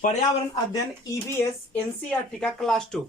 पर्यावरण अध्ययन EVS NCERT का क्लास 2।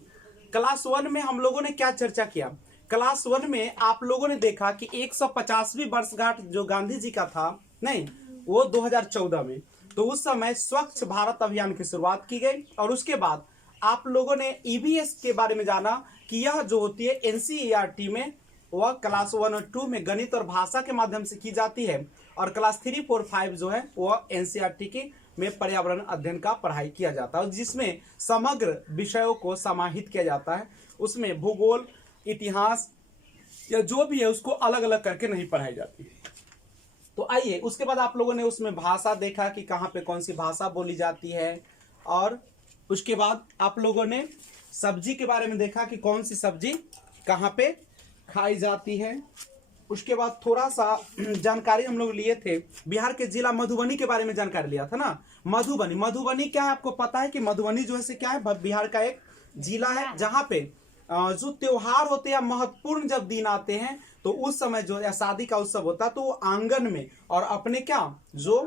क्लास 1 में हम लोगों ने क्या चर्चा किया? क्लास 1 में आप लोगों ने देखा कि 150वीं वर्षगांठ जो गांधी जी का था, नहीं, वो 2014 में, तो उस समय स्वच्छ भारत अभियान की शुरुआत की गई। और उसके बाद आप लोगों ने ईवीएस के बारे में जाना कि यह जो होती है एनसीईआरटी में, वह क्लास 1 और 2 में गणित और भाषा के माध्यम से की जाती है, और क्लास 3, 4, 5 जो है वह एनसीईआरटी की में पर्यावरण अध्ययन का पढ़ाई किया जाता है, जिसमें समग्र विषयों को समाहित किया जाता है। उसमें भूगोल, इतिहास या जो भी है उसको अलग अलग करके नहीं पढ़ाई जाती है। तो आइए, उसके बाद आप लोगों ने उसमें भाषा देखा कि कहाँ पे कौन सी भाषा बोली जाती है, और उसके बाद आप लोगों ने सब्जी के बारे में देखा कि कौन सी सब्जी कहाँ पे खाई जाती है। उसके बाद थोड़ा सा जानकारी हम लोग लिए थे, बिहार के जिला मधुबनी के बारे में जानकारी लिया था ना। मधुबनी क्या है, आपको पता है कि मधुबनी जो है क्या है, बिहार का एक जिला है, जहाँ पे जो त्योहार होते हैं, महत्वपूर्ण जब दिन आते हैं, तो उस समय जो है शादी का उत्सव होता है, तो वो आंगन में और अपने क्या जो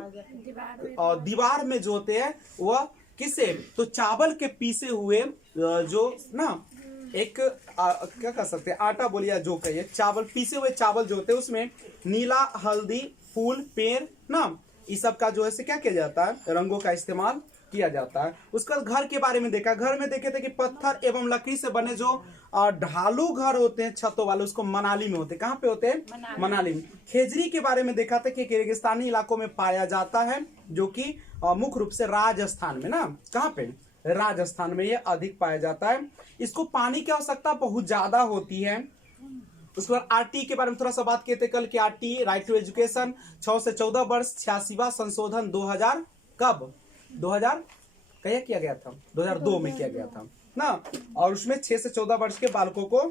दीवार में जो होते हैं वह किसे, तो चावल के पीसे हुए जो ना एक क्या कह सकते हैं, आटा बोलिया जो कहिए, चावल, पीसे हुए चावल जो होते हैं, उसमें नीला, हल्दी, फूल, पेड़ ना, इस सब का जो है क्या किया जाता है, रंगों का इस्तेमाल किया जाता है। उसका घर के बारे में देखा, घर में देखे थे कि पत्थर एवं लकड़ी से बने जो ढालू घर होते हैं छतों वाले, उसको मनाली में होते हैं। कहाँ पे होते हैं? मनाली में। खेजरी के बारे में देखा था कि रेगिस्तानी इलाकों में पाया जाता है, जो कि मुख्य रूप से राजस्थान में ना, कहाँ पे, राजस्थान में ये अधिक पाया जाता है। इसको पानी की आवश्यकता बहुत ज्यादा होती है। उसके बाद आरटी के बारे में थोड़ा सा बात किए थे कल कि आरटी राइट टू एजुकेशन 6 से 14 वर्ष 86वां संशोधन 2000 कब 2000 क्या किया गया था, 2002 में किया गया था ना। और उसमें 6 से 14 वर्ष के बालकों को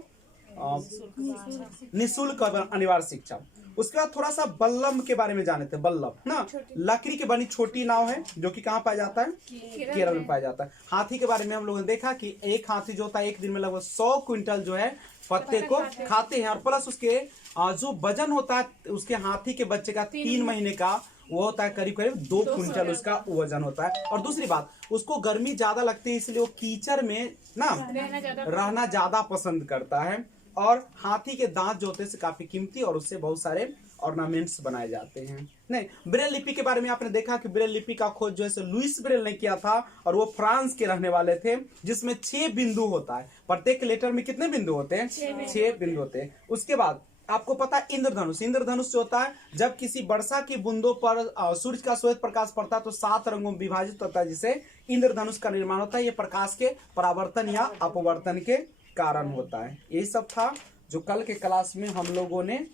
निःशुल्क अनिवार्य शिक्षा। उसके बाद थोड़ा सा बल्लम के बारे में जाने थे। बल्लम ना लकड़ी की बनी छोटी नाव है, जो कि कहाँ पाया जाता है? केरल में पाया जाता है। हाथी के बारे में हम लोगों ने देखा कि एक हाथी जो होता है एक दिन में लगभग 100 क्विंटल जो है पत्ते को खाते हैं, और प्लस उसके जो वजन होता है उसके हाथी के बच्चे का 3 महीने का, वो होता है करीब करीब 2 क्विंटल उसका वजन होता है। और दूसरी बात, उसको गर्मी ज्यादा लगती है, इसलिए वो कीचड़ में ना रहना ज्यादा पसंद करता है। और हाथी के दांत जो होते हैं काफी कीमती, और उससे बहुत सारे ऑर्नामेंट्स बनाए जाते हैं। नहीं, ब्रेल लिपि के बारे में आपने देखा कि ब्रेल लिपि का खोज जो है लुइस ब्रेल ने किया था, और वो फ्रांस के रहने वाले थे, जिसमें 6 बिंदु होता है। प्रत्येक लेटर में कितने बिंदु होते हैं? 6 बिंदु होते हैं। उसके बाद आपको पता है इंद्रधनुष, इंद्रधनुष जो होता है जब किसी वर्षा की बूंदों पर सूर्य का श्वेत प्रकाश पड़ता है तो 7 रंगों में विभाजित होता है, जिसे इंद्रधनुष का निर्माण होता है। ये प्रकाश के परावर्तन या अपवर्तन के कारण होता है। यही सब था जो कल के क्लास में हम लोगों ने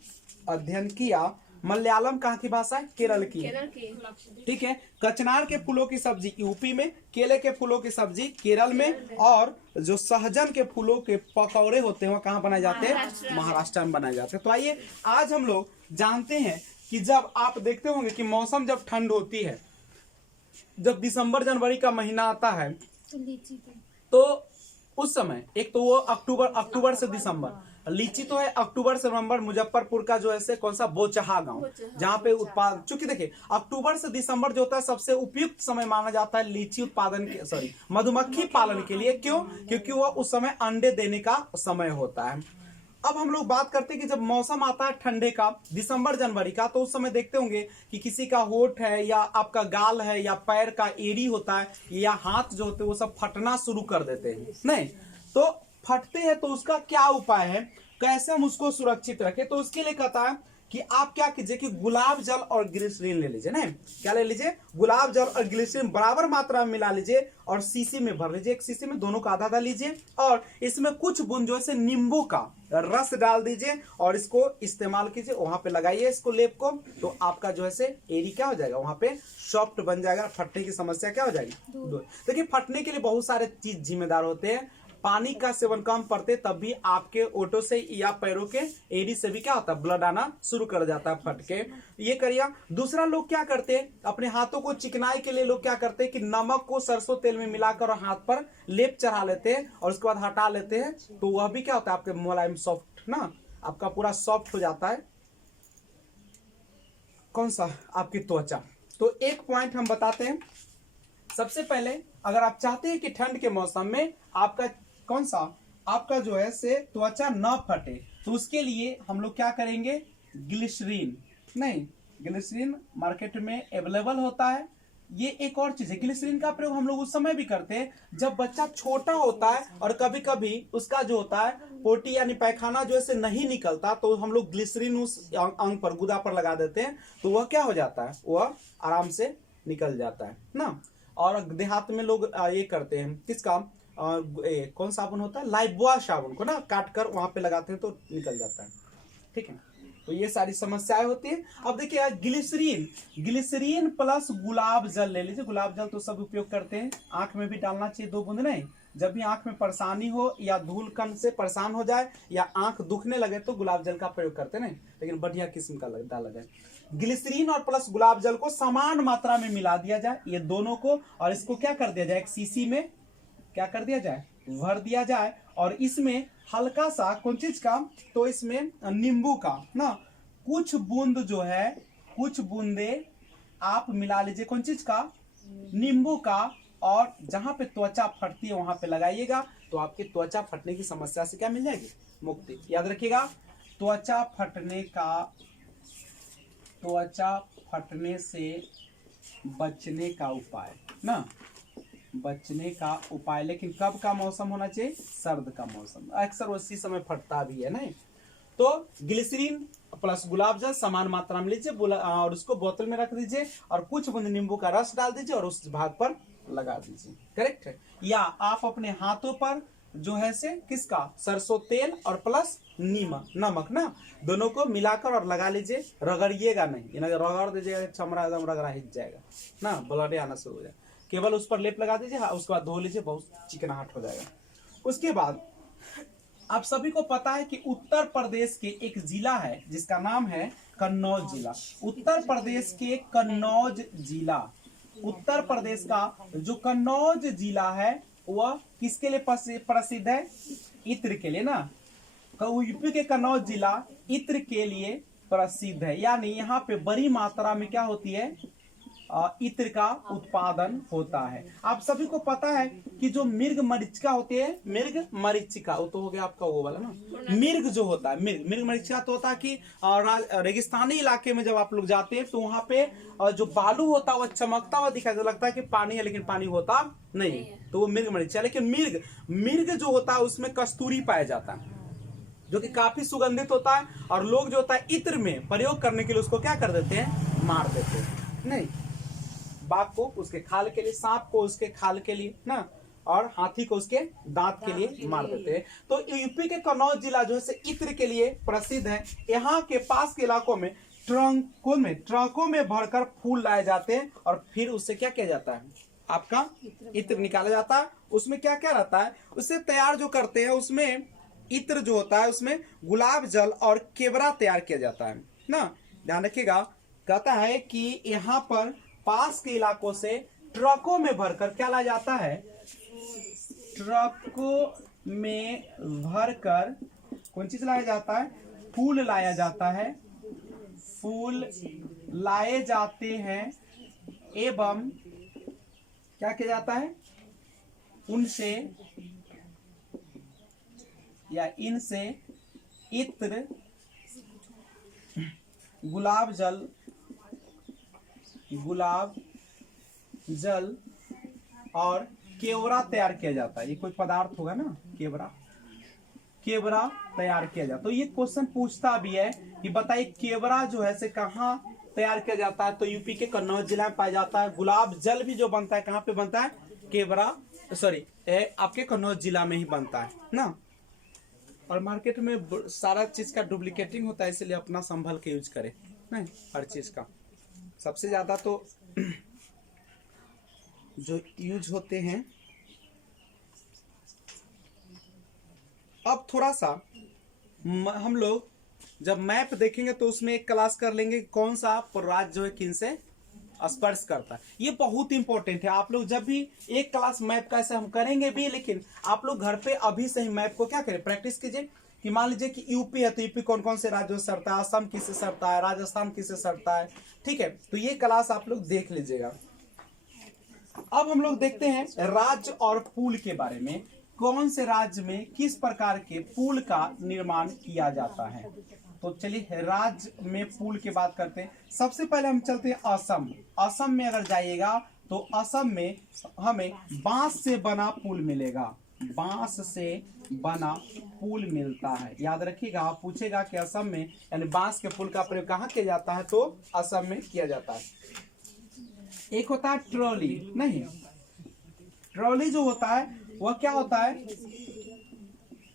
अध्ययन किया। मलयालम कहाँ की भाषा है? केरल की। ठीक है। कचनार के फूलों की सब्जी यूपी में, केले के फूलों की सब्जी केरल में, और जो सहजन के फूलों के पकौड़े होते हैं वो कहाँ बनाए जाते हैं? महाराष्ट्र में बनाए जाते हैं। तो आइए आज हम लोग जानते हैं कि जब आप देखते होंगे कि मौसम जब ठंड होती है, जब दिसंबर जनवरी का महीना आता है, तो उस समय एक तो वो अक्टूबर से दिसंबर, लीची तो है अक्टूबर से नवंबर। मुजफ्फरपुर का जो है कौन सा, बोचहा गांव, जहाँ पे उत्पादन, चूंकि देखिए अक्टूबर से दिसंबर जो होता है सबसे उपयुक्त समय माना जाता है लीची उत्पादन के, मधुमक्खी पालन के लिए। क्यों? क्योंकि वो उस समय अंडे देने का समय होता है। अब हम लोग बात करते हैं कि जब मौसम आता है ठंडे का, दिसंबर जनवरी का, तो उस समय देखते होंगे कि किसी का होठ है या आपका गाल है या पैर का एड़ी होता है या हाथ जो होते हैं वो सब फटना शुरू कर देते हैं। नहीं, तो फटते हैं तो उसका क्या उपाय है, कैसे हम उसको सुरक्षित रखें? तो उसके लिए कहता है कि आप क्या कीजिए कि गुलाब जल और ग्लिसरीन ले लीजिए। नहीं, क्या ले लीजिए? गुलाब जल और ग्लिसरीन बराबर मात्रा में मिला लीजिए और शीशी में भर लीजिए। एक शीशी में दोनों का आधा आधा लीजिए, और इसमें कुछ बूंद जो है नींबू का रस डाल दीजिए और इसको इस्तेमाल कीजिए। वहां पे लगाइए इसको, लेप को, तो आपका जो है एड़ी क्या हो जाएगा, वहां पे सॉफ्ट बन जाएगा। फटने की समस्या क्या हो जाएगी? देखिए, फटने के लिए बहुत सारे चीज जिम्मेदार होते हैं। पानी का सेवन कम पड़ते तब भी आपके ओठों से या पैरों के एड़ी से भी क्या होता है, ब्लड आना शुरू कर जाता है फट के। ये करिए। दूसरा, लोग क्या करते हैं अपने हाथों को चिकनाई के लिए, लोग क्या करते हैं कि नमक को सरसों तेल में मिलाकर हाथ पर लेप चढ़ा लेते हैं और उसके बाद हटा लेते हैं, तो वह भी क्या होता है आपके मुलायम सॉफ्ट ना, आपका पूरा सॉफ्ट हो जाता है। कौन सा? आपकी त्वचा। तो एक पॉइंट हम बताते हैं, सबसे पहले अगर आप चाहते हैं कि ठंड के मौसम में आपका कौन सा आपका जो है से त्वचा न फटे, तो उसके लिए हम लोग क्या करेंगे, ग्लिसरीन, नहीं ग्लिसरीन मार्केट में अवेलेबल होता है। ये एक और चीज है, ग्लिसरीन का प्रयोग हम लोग उस समय भी करते हैं जब बच्चा छोटा होता है और कभी कभी उसका जो होता है पोटी यानी पैखाना जो है नहीं निकलता, तो हम लोग ग्लिसरीन उस अंग पर गुदा पर लगा देते हैं, तो वह क्या हो जाता है, वह आराम से निकल जाता है ना। और देहात में लोग ये करते हैं, किसका कौन साबुन होता है, लाइफबॉय साबुन को ना काट कर वहां पे लगाते हैं तो निकल जाता है। ठीक है, तो ये सारी समस्याएं होती है। अब देखिए ग्लिसरीन, ग्लिसरीन प्लस गुलाब जल ले लीजिए। गुलाब जल तो सब उपयोग करते हैं, आंख में भी डालना चाहिए 2 बूंद। नहीं, जब भी आंख में परेशानी हो या धूल कण से परेशान हो जाए या आंख दुखने लगे तो गुलाब जल का प्रयोग करते हैं, नहीं लेकिन बढ़िया किस्म का डाला जाए। ग्लिसरीन और प्लस गुलाब जल को समान मात्रा में मिला दिया जाए, ये दोनों को, और इसको क्या कर दिया जाए, एक शीशी में क्या कर दिया जाए, भर दिया जाए, और इसमें हल्का सा कौन चीज का, तो इसमें नींबू का ना कुछ बूंद जो है, कुछ बूंदे आप मिला लीजिए, कौन चीज का, नींबू का, और जहां पे त्वचा फटती है वहां पे लगाइएगा, तो आपकी त्वचा फटने की समस्या से क्या मिल जाएगी, मुक्ति। याद रखिएगा, त्वचा फटने से बचने का उपाय ना, बचने का उपाय, लेकिन कब का मौसम होना चाहिए, सर्द का मौसम, अक्सर उसी समय फटता भी है नहीं। तो ग्लिसरीन प्लस गुलाब जल समान मात्रा में लीजिए और उसको बोतल में रख दीजिए और कुछ बूंद नींबू का रस डाल दीजिए और उस भाग पर लगा दीजिए, करेक्ट है। या आप अपने हाथों पर जो है से किसका, सरसों तेल और प्लस नमक ना, दोनों को मिलाकर और लगा लीजिए, रगड़िएगा नहीं, रगड़ दीजिएगा चमड़ा एकदम रगड़ा हिट जाएगा ना, ब्लड आना शुरू हो जाएगा। केवल उस पर लेप लगा दीजिए, उसके बाद धो लीजिए, बहुत चिकनाहट हो जाएगा। उसके बाद आप सभी को पता है कि उत्तर प्रदेश के एक जिला है जिसका नाम है कन्नौज जिला। उत्तर प्रदेश के कन्नौज जिला, उत्तर प्रदेश का जो कन्नौज जिला है वह किसके लिए प्रसिद्ध है, इत्र के लिए ना। यूपी के कन्नौज जिला इत्र के लिए प्रसिद्ध है, यानी यहाँ पे बड़ी मात्रा में क्या होती है, इत्र का उत्पादन होता है। आप सभी को पता है कि जो मिर्ग मरीचिका होती है, मिर्ग मरीचिका, वो तो हो गया आपका वो वाला ना, मिर्ग जो होता है, मिर्ग मरीचिका तो होता है कि रेगिस्तानी इलाके में जब आप लोग जाते हैं तो वहां पे जो बालू होता है वह चमकता हुआ दिखाई, तो लगता है कि पानी है लेकिन पानी होता नहीं, तो वो मिर्ग मरीचिका। लेकिन मिर्ग जो होता है उसमें कस्तूरी पाया जाता है जो कि काफी सुगंधित होता है, और लोग जो होता है इत्र में प्रयोग करने के लिए उसको क्या कर देते हैं, मार देते हैं। नहीं, बाघ को उसके खाल के लिए, सांप को उसके खाल के लिए ना, और हाथी को उसके दांत के लिए मार देते हैं। तो यूपी के कन्नौज जिला जो है इत्र के लिए प्रसिद्ध है। यहाँ के पास के इलाकों में ट्रकों में भरकर फूल लाए जाते हैं और फिर उससे क्या किया जाता है, आपका इत्र निकाला जाता है। उसमें क्या क्या रहता है, उससे तैयार जो करते हैं उसमें इत्र जो होता है उसमें गुलाब जल और केवड़ा तैयार किया जाता है ना। ध्यान रखिएगा, कहता है कि यहाँ पर पास के इलाकों से ट्रकों में भरकर क्या लाया जाता है, ट्रकों में भरकर कौन चीज लाया जाता है, फूल लाया जाता है, फूल लाए जाते हैं एवं क्या किया जाता है, उनसे या इनसे इत्र, गुलाब जल और केवड़ा तैयार किया जाता है। ये कोई पदार्थ होगा ना, केवड़ा तैयार किया जाता है। तो ये क्वेश्चन पूछता भी है कि बताइए केवड़ा जो है से कहाँ तैयार किया जाता है, तो यूपी के कन्नौज जिला में पाया जाता है। गुलाब जल भी जो बनता है कहाँ पे बनता है, आपके कन्नौज जिला में ही बनता है ना। और मार्केट में सारा चीज का डुप्लीकेटिंग होता है, इसलिए अपना संभल के यूज करें नहीं, हर चीज का। सबसे ज्यादा तो जो यूज होते हैं। अब थोड़ा सा हम लोग जब मैप देखेंगे तो उसमें एक क्लास कर लेंगे कौन सा राज्य जो है किन से स्पर्श करता है। ये बहुत इंपॉर्टेंट है। आप लोग जब भी एक क्लास मैप का ऐसे हम करेंगे भी, लेकिन आप लोग घर पे अभी से ही मैप को क्या करें, प्रैक्टिस कीजिए। कि मान लीजिए कि यूपी है तो यूपी कौन कौन से राज्यों से सटता है, असम किससे सटता है, राजस्थान किससे सटता है, ठीक है। तो ये क्लास आप लोग देख लीजिएगा। अब हम लोग देखते हैं राज्य और पुल के बारे में। कौन से राज्य में किस प्रकार के पुल का निर्माण किया जाता है? तो चलिए राज्य में पुल की बात करते हैं। सबसे पहले हम चलते हैं असम। असम में अगर जाइएगा तो असम में हमें बांस से बना पुल मिलेगा। बांस से बना पुल मिलता है। याद रखिएगा, आप पूछेगा कि असम में यानी बांस के पुल का प्रयोग कहाँ किया जाता है, तो असम में किया जाता है। एक होता है ट्रॉली। नहीं, ट्रॉली जो होता है वह क्या होता है,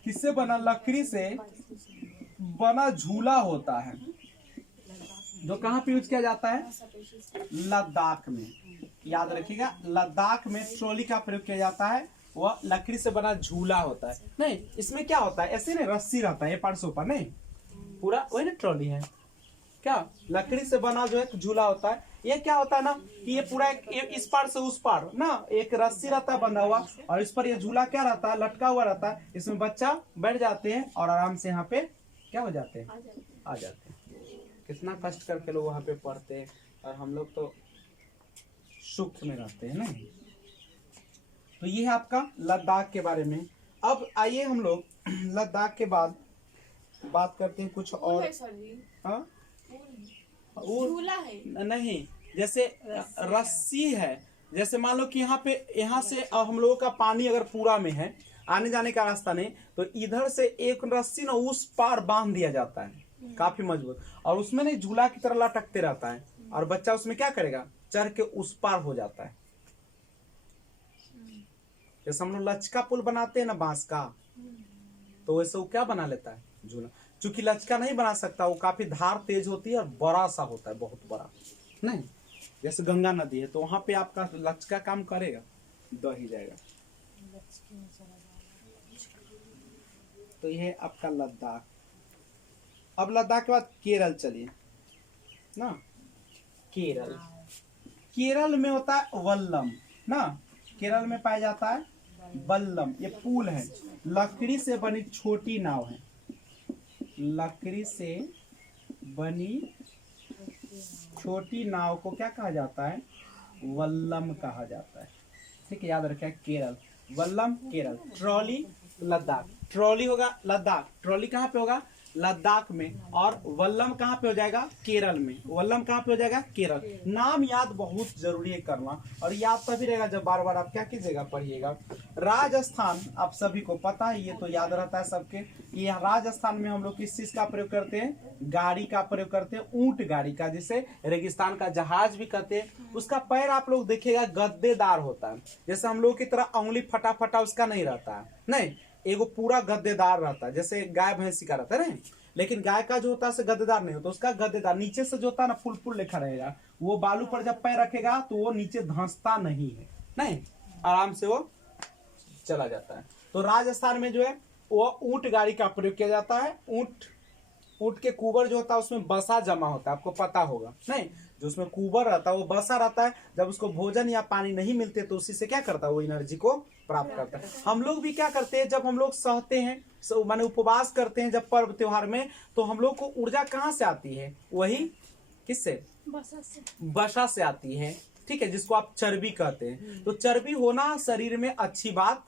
किससे बना? लकड़ी से बना झूला होता है, जो कहाँ पे यूज किया जाता है? लद्दाख में। याद रखिएगा, लद्दाख में ट्रॉली का प्रयोग किया जाता है, वह लकड़ी से बना झूला होता है। नहीं, इसमें क्या होता है, ऐसे नहीं रस्सी रहता है, ये पार्ट से ऊपर नहीं, पूरा वही ना ट्रॉली है। क्या लकड़ी से बना जो है झूला होता है। ये क्या होता है ना कि ये पूरा इस पार से उस पार ना एक रस्सी रहता है बंधा हुआ, और इस पर ये झूला क्या रहता है, लटका हुआ रहता है। इसमें बच्चा बैठ जाते हैं और आराम से यहाँ पे क्या हो जाते हैं, आ जाते हैं। कितना कष्ट करके लोग वहाँ पे पढ़ते हैं, और हम लोग तो सुख में रहते हैं। नहीं, तो ये है आपका लद्दाख के बारे में। अब आइए हम लोग लद्दाख के बाद बात करते हैं कुछ और। हाँ, झूला है नहीं, जैसे रस्सी है। जैसे मान लो कि यहाँ से हम लोगों का पानी अगर पूरा में है, आने जाने का रास्ता नहीं, तो इधर से एक रस्सी ना उस पार बांध दिया जाता है काफी मजबूत, और उसमें नहीं झूला की तरह लटकते रहता है, और बच्चा उसमें क्या करेगा, चढ़ के उस पार हो जाता है। जैसे हम लोग लचका पुल बनाते हैं ना बांस का, तो वैसे वो क्या बना लेता है, झूला। चूंकि लचका नहीं बना सकता, वो काफी धार तेज होती है और बड़ा सा होता है, बहुत बड़ा। नहीं, जैसे गंगा नदी है तो वहां पे आपका लचका काम करेगा, दह ही जाएगा। तो ये आपका लद्दाख। अब लद्दाख के बाद केरल चलिए ना। केरल, केरल में होता है वल्लम ना, केरल में पाया जाता है वल्लम। ये पुल है, लकड़ी से बनी छोटी नाव है। लकड़ी से बनी छोटी नाव को क्या कहा जाता है, वल्लम कहा जाता है। ठीक है, याद रखें, केरल वल्लम, केरल। ट्रॉली लद्दाख, ट्रॉली होगा लद्दाख, ट्रॉली कहाँ पे होगा, लद्दाख में, और वल्लम कहाँ पे हो जाएगा, केरल में। वल्लम कहाँ पे हो जाएगा, केरल। नाम याद बहुत जरूरी है करना, और याद तभी रहेगा जब बार बार आप क्या कीजिएगा, पढ़िएगा। राजस्थान आप सभी को पता है, ये तो याद रहता है सबके कि राजस्थान में हम लोग किस चीज का प्रयोग करते हैं, गाड़ी का प्रयोग करते हैं, ऊंट गाड़ी का, जिसे रेगिस्तान का जहाज भी कहते हैं। उसका पैर आप लोग देखिएगा गद्देदार होता है, जैसे हम लोग की तरह उंगली फटा फटा उसका नहीं रहता है, नहीं, एगो पूरा गद्देदार रहता है, जैसे गाय भैंसी का रहता है ना। लेकिन गाय का जो होता है गद्देदार नहीं होता, उसका गद्देदार नीचे से जो होता है ना फुल फुल लिखा रहेगा। वो बालू पर जब पैर रखेगा तो वो नीचे धंसता नहीं है, नहीं, आराम से वो चला जाता है। तो राजस्थान में जो है वो ऊंट गाड़ी का प्रयोग किया जाता है। ऊंट के कुबर जो होता है उसमें बसा जमा होता है, आपको पता होगा नहीं, जो उसमें कुबर रहता है वो बसा रहता है। जब उसको भोजन या पानी नहीं मिलते तो उसी से क्या करता है, वो एनर्जी को प्राप्त करता है। हम लोग भी क्या करते हैं, जब हम लोग सहते हैं, माने उपवास करते हैं जब पर्व त्योहार में, तो हम लोग को ऊर्जा कहाँ से आती है, वही किससे, बसा से आती है। ठीक है, जिसको आप चर्बी कहते हैं। तो चर्बी होना शरीर में अच्छी बात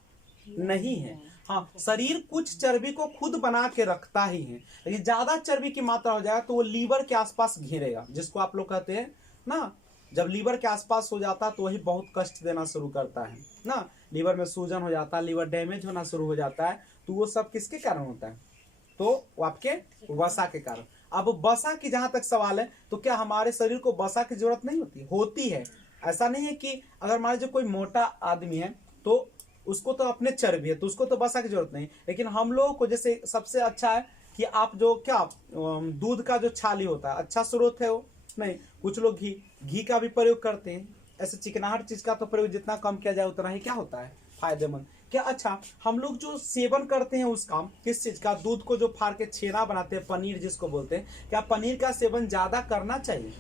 नहीं है। हाँ, शरीर कुछ चर्बी को खुद बना के रखता ही है, लेकिन ज्यादा चर्बी की मात्रा हो जाएगा तो वो लीवर के आसपास घेरेगा, जिसको आप लोग कहते हैं ना, जब लीवर के आसपास हो जाता है तो वही बहुत कष्ट देना शुरू करता है ना। लीवर में सूजन हो जाता है, लीवर डैमेज होना शुरू हो जाता है। तो वो सब किसके कारण होता है, तो वो आपके वसा के कारण। अब वसा की जहां तक सवाल है, तो क्या हमारे शरीर को वसा की जरूरत नहीं होती, होती है। ऐसा नहीं है कि अगर मान लीजिए कोई मोटा आदमी है तो उसको तो अपने चर्बी है तो उसको तो वसा की जरूरत नहीं, लेकिन हम लोगों को जैसे सबसे अच्छा है कि आप जो क्या दूध का जो छाली होता है अच्छा स्रोत है वो, नहीं, कुछ लोग घी का भी प्रयोग करते हैं। ऐसे चिकनाहट चीज का तो प्रयोग जितना कम किया जाए उतना ही क्या होता है, फायदेमंद। क्या अच्छा, हम लोग जो सेवन करते हैं उस काम किस चीज का, दूध को जो फाड़ के छेना बनाते हैं, पनीर जिसको बोलते हैं, क्या पनीर का सेवन ज्यादा करना चाहिए,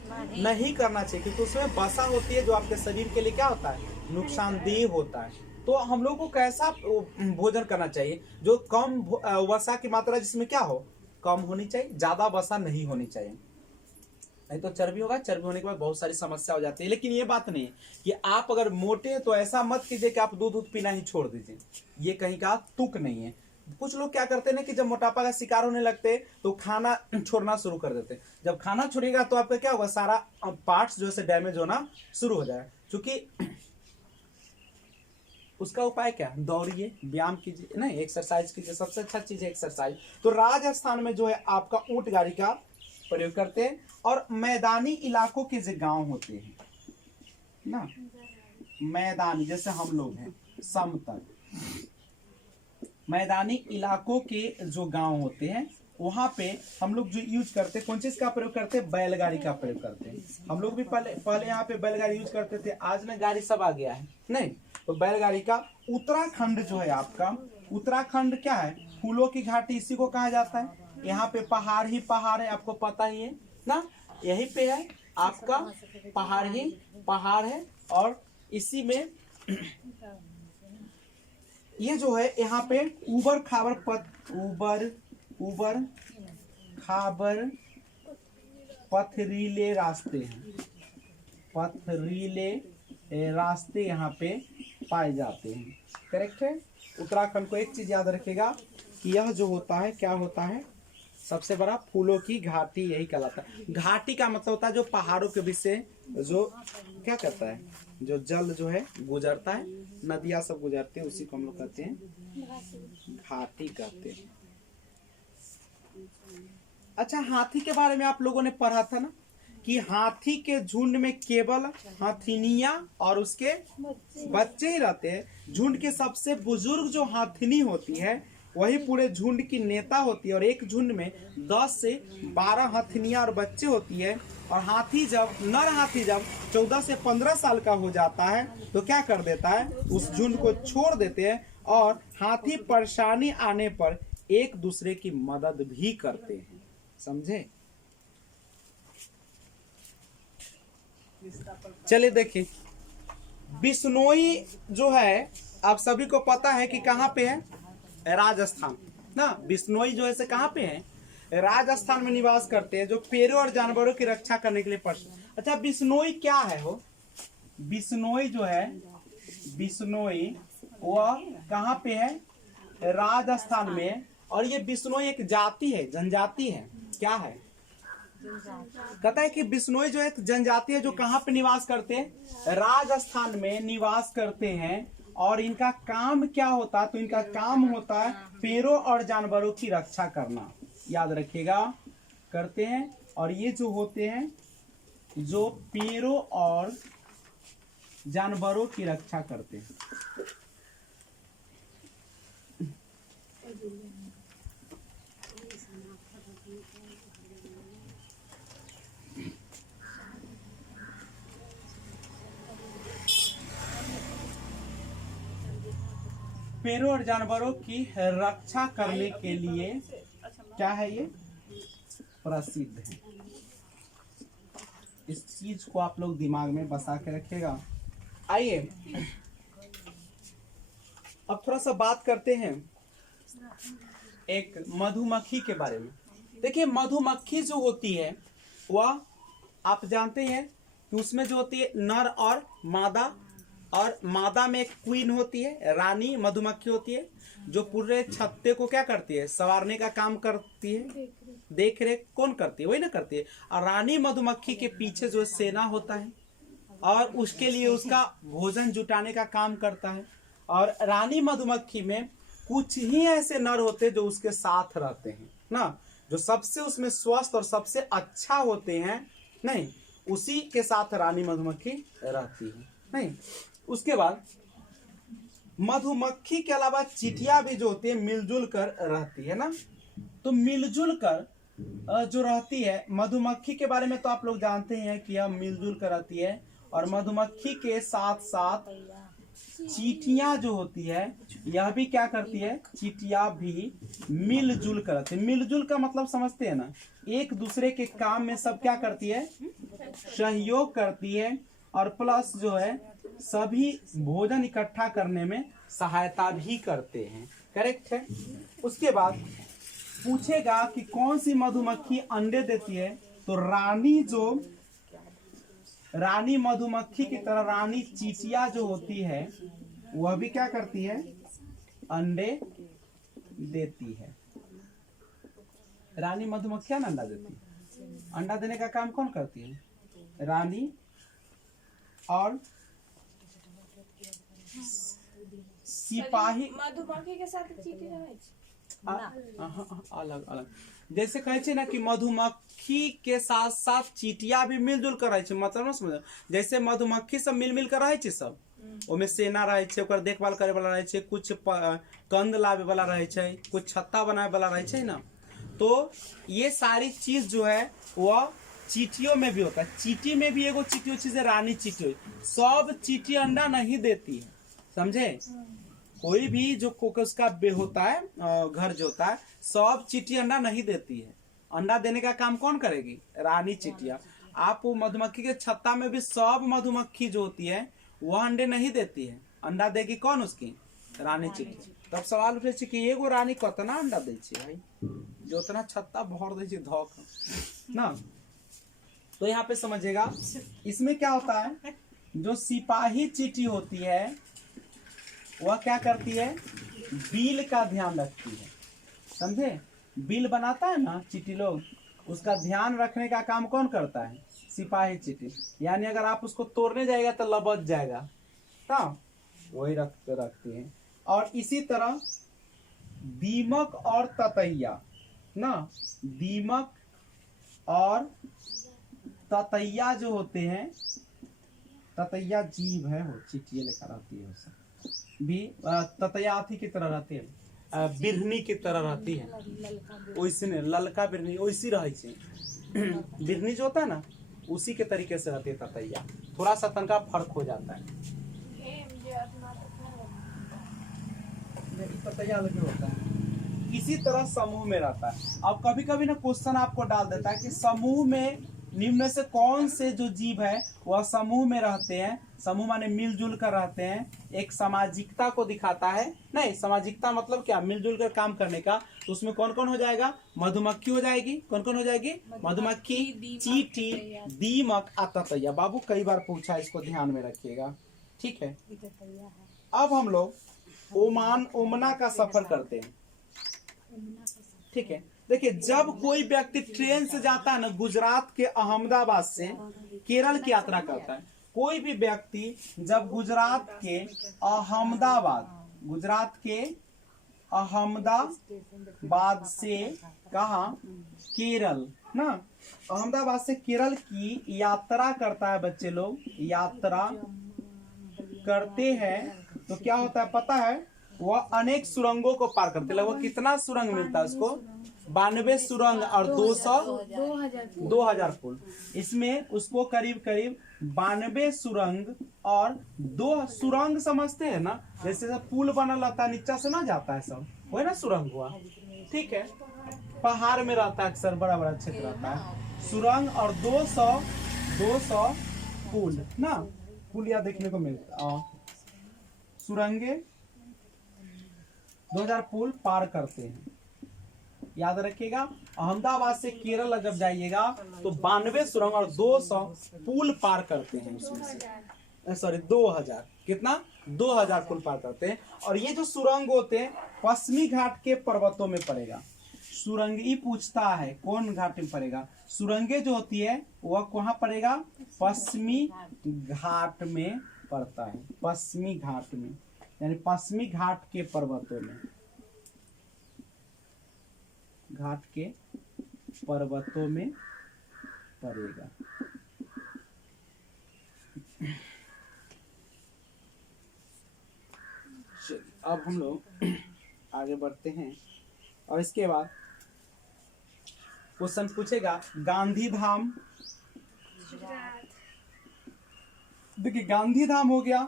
नहीं करना चाहिए, क्योंकि उसमें वसा होती है जो आपके शरीर के लिए क्या होता है, नुकसानदेह होता है। तो हम लोग को कैसा भोजन करना चाहिए, जो कम वसा की मात्रा जिसमें क्या हो, कम होनी चाहिए, ज्यादा वसा नहीं होनी चाहिए। नहीं तो चर्बी होगा, चर्बी होने के बाद बहुत सारी समस्या हो जाती है। लेकिन ये बात नहीं है कि आप अगर मोटे हैं तो ऐसा मत कीजिए कि आप दूध पीना ही छोड़ दीजिए, ये कहीं का तुक नहीं है। कुछ लोग क्या करते हैं ना कि जब मोटापा का शिकार होने लगते हैं तो खाना छोड़ना शुरू कर देते हैं। जब खाना छोड़ेगा तो आपका क्या होगा, सारा पार्ट्स जो है डैमेज होना शुरू हो जाएगा। क्योंकि उसका उपाय क्या, दौड़िए, व्यायाम कीजिए, नहीं एक्सरसाइज कीजिए, सबसे अच्छा चीज है एक्सरसाइज। तो राजस्थान में जो है आपका ऊंट गाड़ी का प्रयोग करते हैं। और मैदानी इलाकों के जो गांव होते हैं ना, मैदानी जैसे हम लोग हैं समतल, मैदानी इलाकों के जो गांव होते हैं वहां पे हम लोग जो यूज करते हैं, कौन चीज का प्रयोग करते हैं, बैलगाड़ी का प्रयोग करते हैं। हम लोग भी पहले यहाँ पे बैलगाड़ी यूज करते थे, आज ना गाड़ी सब आ गया है, नहीं तो बैलगाड़ी का। उत्तराखंड जो है आपका, उत्तराखंड क्या है, फूलों की घाटी इसी को कहा जाता है। यहाँ पे पहाड़ ही पहाड़ है, आपको पता ही है ना, यही पे है आपका पहाड़ ही पहाड़ है। और इसी में ये जो है यहाँ पे उबर खाबर पथरीले रास्ते हैं, पथरीले रास्ते यहाँ पे पाए जाते हैं। करेक्ट है। उत्तराखंड को एक चीज याद रखेगा कि यह जो होता है क्या होता है, सबसे बड़ा फूलों की घाटी यही कहलाता है। घाटी का मतलब होता है जो पहाड़ों के बीच से जो क्या कहता है, जो जल जो है गुजरता है, नदियां सब गुजरते हैं, उसी को हम लोग कहते हैं घाटी कहते हैं। अच्छा, हाथी के बारे में आप लोगों ने पढ़ा था ना कि हाथी के झुंड में केवल हाथिनिया और उसके बच्चे ही रहते हैं। झुंड के सबसे बुजुर्ग जो हाथिनी होती है वही पूरे झुंड की नेता होती है। और एक झुंड में 10 से 12 हाथिनियां और बच्चे होती है। और हाथी जब नर हाथी जब 14 से 15 साल का हो जाता है तो क्या कर देता है, उस झुंड को छोड़ देते हैं। और हाथी परेशानी आने पर एक दूसरे की मदद भी करते हैं, समझे। चलिए देखिए, बिश्नोई जो है आप सभी को पता है कि कहाँ पे है, राजस्थान ना। बिश्नोई जो है से कहाँ पे है, राजस्थान में निवास करते हैं, जो पेड़ों और जानवरों की रक्षा करने के लिए अच्छा, बिश्नोई क्या है हो, बिश्नोई जो है, बिश्नोई वह कहाँ पे है, राजस्थान में। और ये बिश्नोई एक जाति है, जनजाति है, क्या है, कहता है कि बिश्नोई जो एक जनजाति है जो कहाँ पे निवास करते हैं, राजस्थान में निवास करते हैं। और इनका काम क्या होता है, तो इनका काम होता है पेड़ों और जानवरों की रक्षा करना, याद रखिएगा, करते हैं। और ये जो होते हैं जो पेड़ों और जानवरों की रक्षा करते हैं। पेड़ों और जानवरों की रक्षा करने के लिए क्या है, ये प्रसिद्ध है। इस चीज को आप लोग दिमाग में बसा के रखिएगा। आइए अब थोड़ा सा बात करते हैं एक मधुमक्खी के बारे में। देखिए, मधुमक्खी जो होती है वह आप जानते हैं कि उसमें जो होती है नर और मादा, और मादा में एक क्वीन होती है, रानी मधुमक्खी होती है, जो पूरे छत्ते को क्या करती है, संवारने का काम करती है, देख रेख कौन करती है, वही ना करती है। और रानी मधुमक्खी के पीछे जो सेना होता है और उसके लिए उसका भोजन जुटाने का काम करता है। और रानी मधुमक्खी में कुछ ही ऐसे नर होते हैं जो उसके साथ रहते हैं ना, जो सबसे उसमें स्वस्थ और सबसे अच्छा होते हैं, नहीं उसी के साथ रानी मधुमक्खी रहती है, नहीं। उसके बाद मधुमक्खी के अलावा चींटियां भी जो होती है मिलजुल कर रहती है ना। तो मिलजुल कर जो रहती है, मधुमक्खी के बारे में तो आप लोग जानते हैं कि यह मिलजुल कर रहती है। और मधुमक्खी के साथ साथ चींटियां जो होती है यह भी क्या करती है, चींटियां भी मिलजुल कर रहती है। मिलजुल का मतलब समझते हैं ना, एक दूसरे के काम में सब क्या करती है, सहयोग करती है। और प्लस जो है सभी भोजन इकट्ठा करने में सहायता भी करते हैं, करेक्ट है। उसके बाद पूछेगा कि कौन सी मधुमक्खी अंडे देती है, तो रानी मधुमक्खी की तरह रानी चींटियां जो होती है वह भी क्या करती है, अंडे देती है। रानी मधुमक्खियां ना अंडा देती है। अंडा देने का काम कौन करती है, रानी और सिपाही। मधुमक्खी के साथ चींटी रहे अलग अलग, जैसे कहे ना कि मधुमक्खी के साथ साथ चींटियां भी मिलजुल कर रहे, मतलब ना समझ, जैसे मधुमक्खी सब मिल कर रहे सब, ओमे सेना रहे छे, ओकर देखभाल करे वाला रहे छे, कुछ कंद लावे वाला रहे छे, कुछ छत्ता बनावे वाला रहे छे ना। तो ये सारी चीज जो है वह चींटियों में भी होता है। चींटी में भी एगो चींटी चीज है, रानी चींटी। सब चींटी अंडा नहीं देती है, समझे। कोई भी जो कोकस का होता है घर जो होता है, सब चींटी अंडा नहीं देती है। अंडा देने का काम कौन करेगी, रानी चींटियां। आप वो मधुमक्खी के छत्ता में भी सब मधुमक्खी जो होती है वह अंडे नहीं देती है, अंडा देगी कौन, उसकी रानी चींटी। तब सवाल उठे कि एगो रानी कितना अंडा दे भाई, जो उतना छत्ता भर दे धोक ना। तो यहाँ पे समझिएगा, इसमें क्या होता है, जो सिपाही चींटी होती है वह क्या करती है, बिल का ध्यान रखती है, समझे। बिल बनाता है ना चींटी लोग, उसका ध्यान रखने का काम कौन करता है, सिपाही चींटी। यानी अगर आप उसको तोड़ने जाएगा तो लबच जाएगा, हाँ वही रखती है। और इसी तरह दीमक और ततैया ना, दीमक और ततैया जो होते हैं, ततैया जीव है वो, चींटियां लेकर आती है उसे भी। ततैया हाथी की तरह रहती है, बिरहनी की तरह रहती है, वैसे ने ललका बिरहनी वैसी रही छे। बिरहनी जो होता है ना उसी के तरीके से रहती है ततैया, थोड़ा सा तनका फर्क हो जाता है। ततैया अलग होता है। इसी तरह समूह में रहता है। अब कभी कभी ना क्वेश्चन आपको डाल देता है कि समूह में निम्न से कौन से जो जीव है वह समूह में रहते हैं। समूह माने मिलजुल कर रहते हैं, एक सामाजिकता को दिखाता है। नहीं, सामाजिकता मतलब क्या, मिलजुल कर काम करने का। तो उसमें कौन कौन हो जाएगा, मधुमक्खी हो जाएगी। कौन कौन हो जाएगी, मधुमक्खी, चींटी, दीमक, ततैया। बाबू कई बार पूछा, इसको ध्यान में रखिएगा, ठीक है। अब हम लोग ओमना का सफर करते हैं, ठीक है। देखिए, जब कोई व्यक्ति ट्रेन से जाता है ना, गुजरात के अहमदाबाद से केरल की यात्रा करता है, कोई भी व्यक्ति जब गुजरात के अहमदाबाद से कहा केरल ना, अहमदाबाद से केरल की यात्रा करता है, बच्चे लोग यात्रा करते हैं, तो क्या होता है पता है, वह अनेक सुरंगों को पार करते। लगभग कितना सुरंग मिलता है उसको, 92 सुरंग और 2000 पुल। इसमें उसको करीब 92 सुरंग और 2 सुरंग समझते हैं ना, जैसे पुल बना रहता है नीचा से ना जाता है सब, वही ना सुरंग हुआ, ठीक है। पहाड़ में रहता है अक्सर, बड़ा बड़ा क्षेत्र रहता है। सुरंग और 200 पुल ना, पुलिया देखने को मिलता, सुरंगे 2000 पुल पार करते हैं। याद रखिएगा, अहमदाबाद से केरल जब जाइएगा तो 92 सुरंग और 200 पुल पार करते हैं, उसमें से सॉरी 2000, कितना 2000 पुल पार करते हैं। और ये जो सुरंग होते हैं पश्चिमी घाट के पर्वतों में पड़ेगा। सुरंगी पूछता है कौन घाट में पड़ेगा, सुरंगे जो होती है वह कहाँ पड़ेगा, पश्चिमी घाट में पड़ता है, पश्चिमी घाट में, यानी पश्चिमी घाट के पर्वतों में, घाट के पर्वतों में पड़ेगा। अब हम लोग आगे बढ़ते हैं, और इसके बाद क्वेश्चन पूछेगा गांधी धाम। देखिए, गांधी धाम हो गया,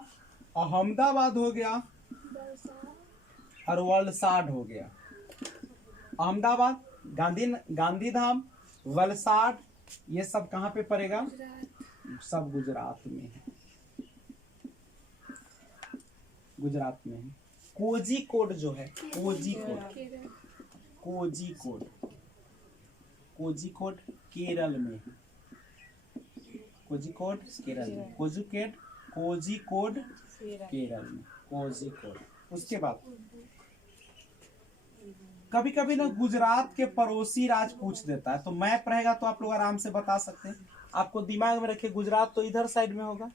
अहमदाबाद हो गया और वलसाड हो गया। अहमदाबाद, गांधी धाम, वलसाड, ये सब कहाँ पे पड़ेगा, सब गुजरात में है, गुजरात में है। कोझिकोड जो है, कोझिकोड कोझिकोड केरल में, कोझिकोड केरल में, कोझिकोड केरल में, कोझिकोड। उसके बाद कभी कभी ना गुजरात के पड़ोसी राज पूछ देता है, तो मैप रहेगा तो आप लोग आराम से बता सकते हैं। आपको दिमाग में रखिए, गुजरात तो इधर साइड में होगा,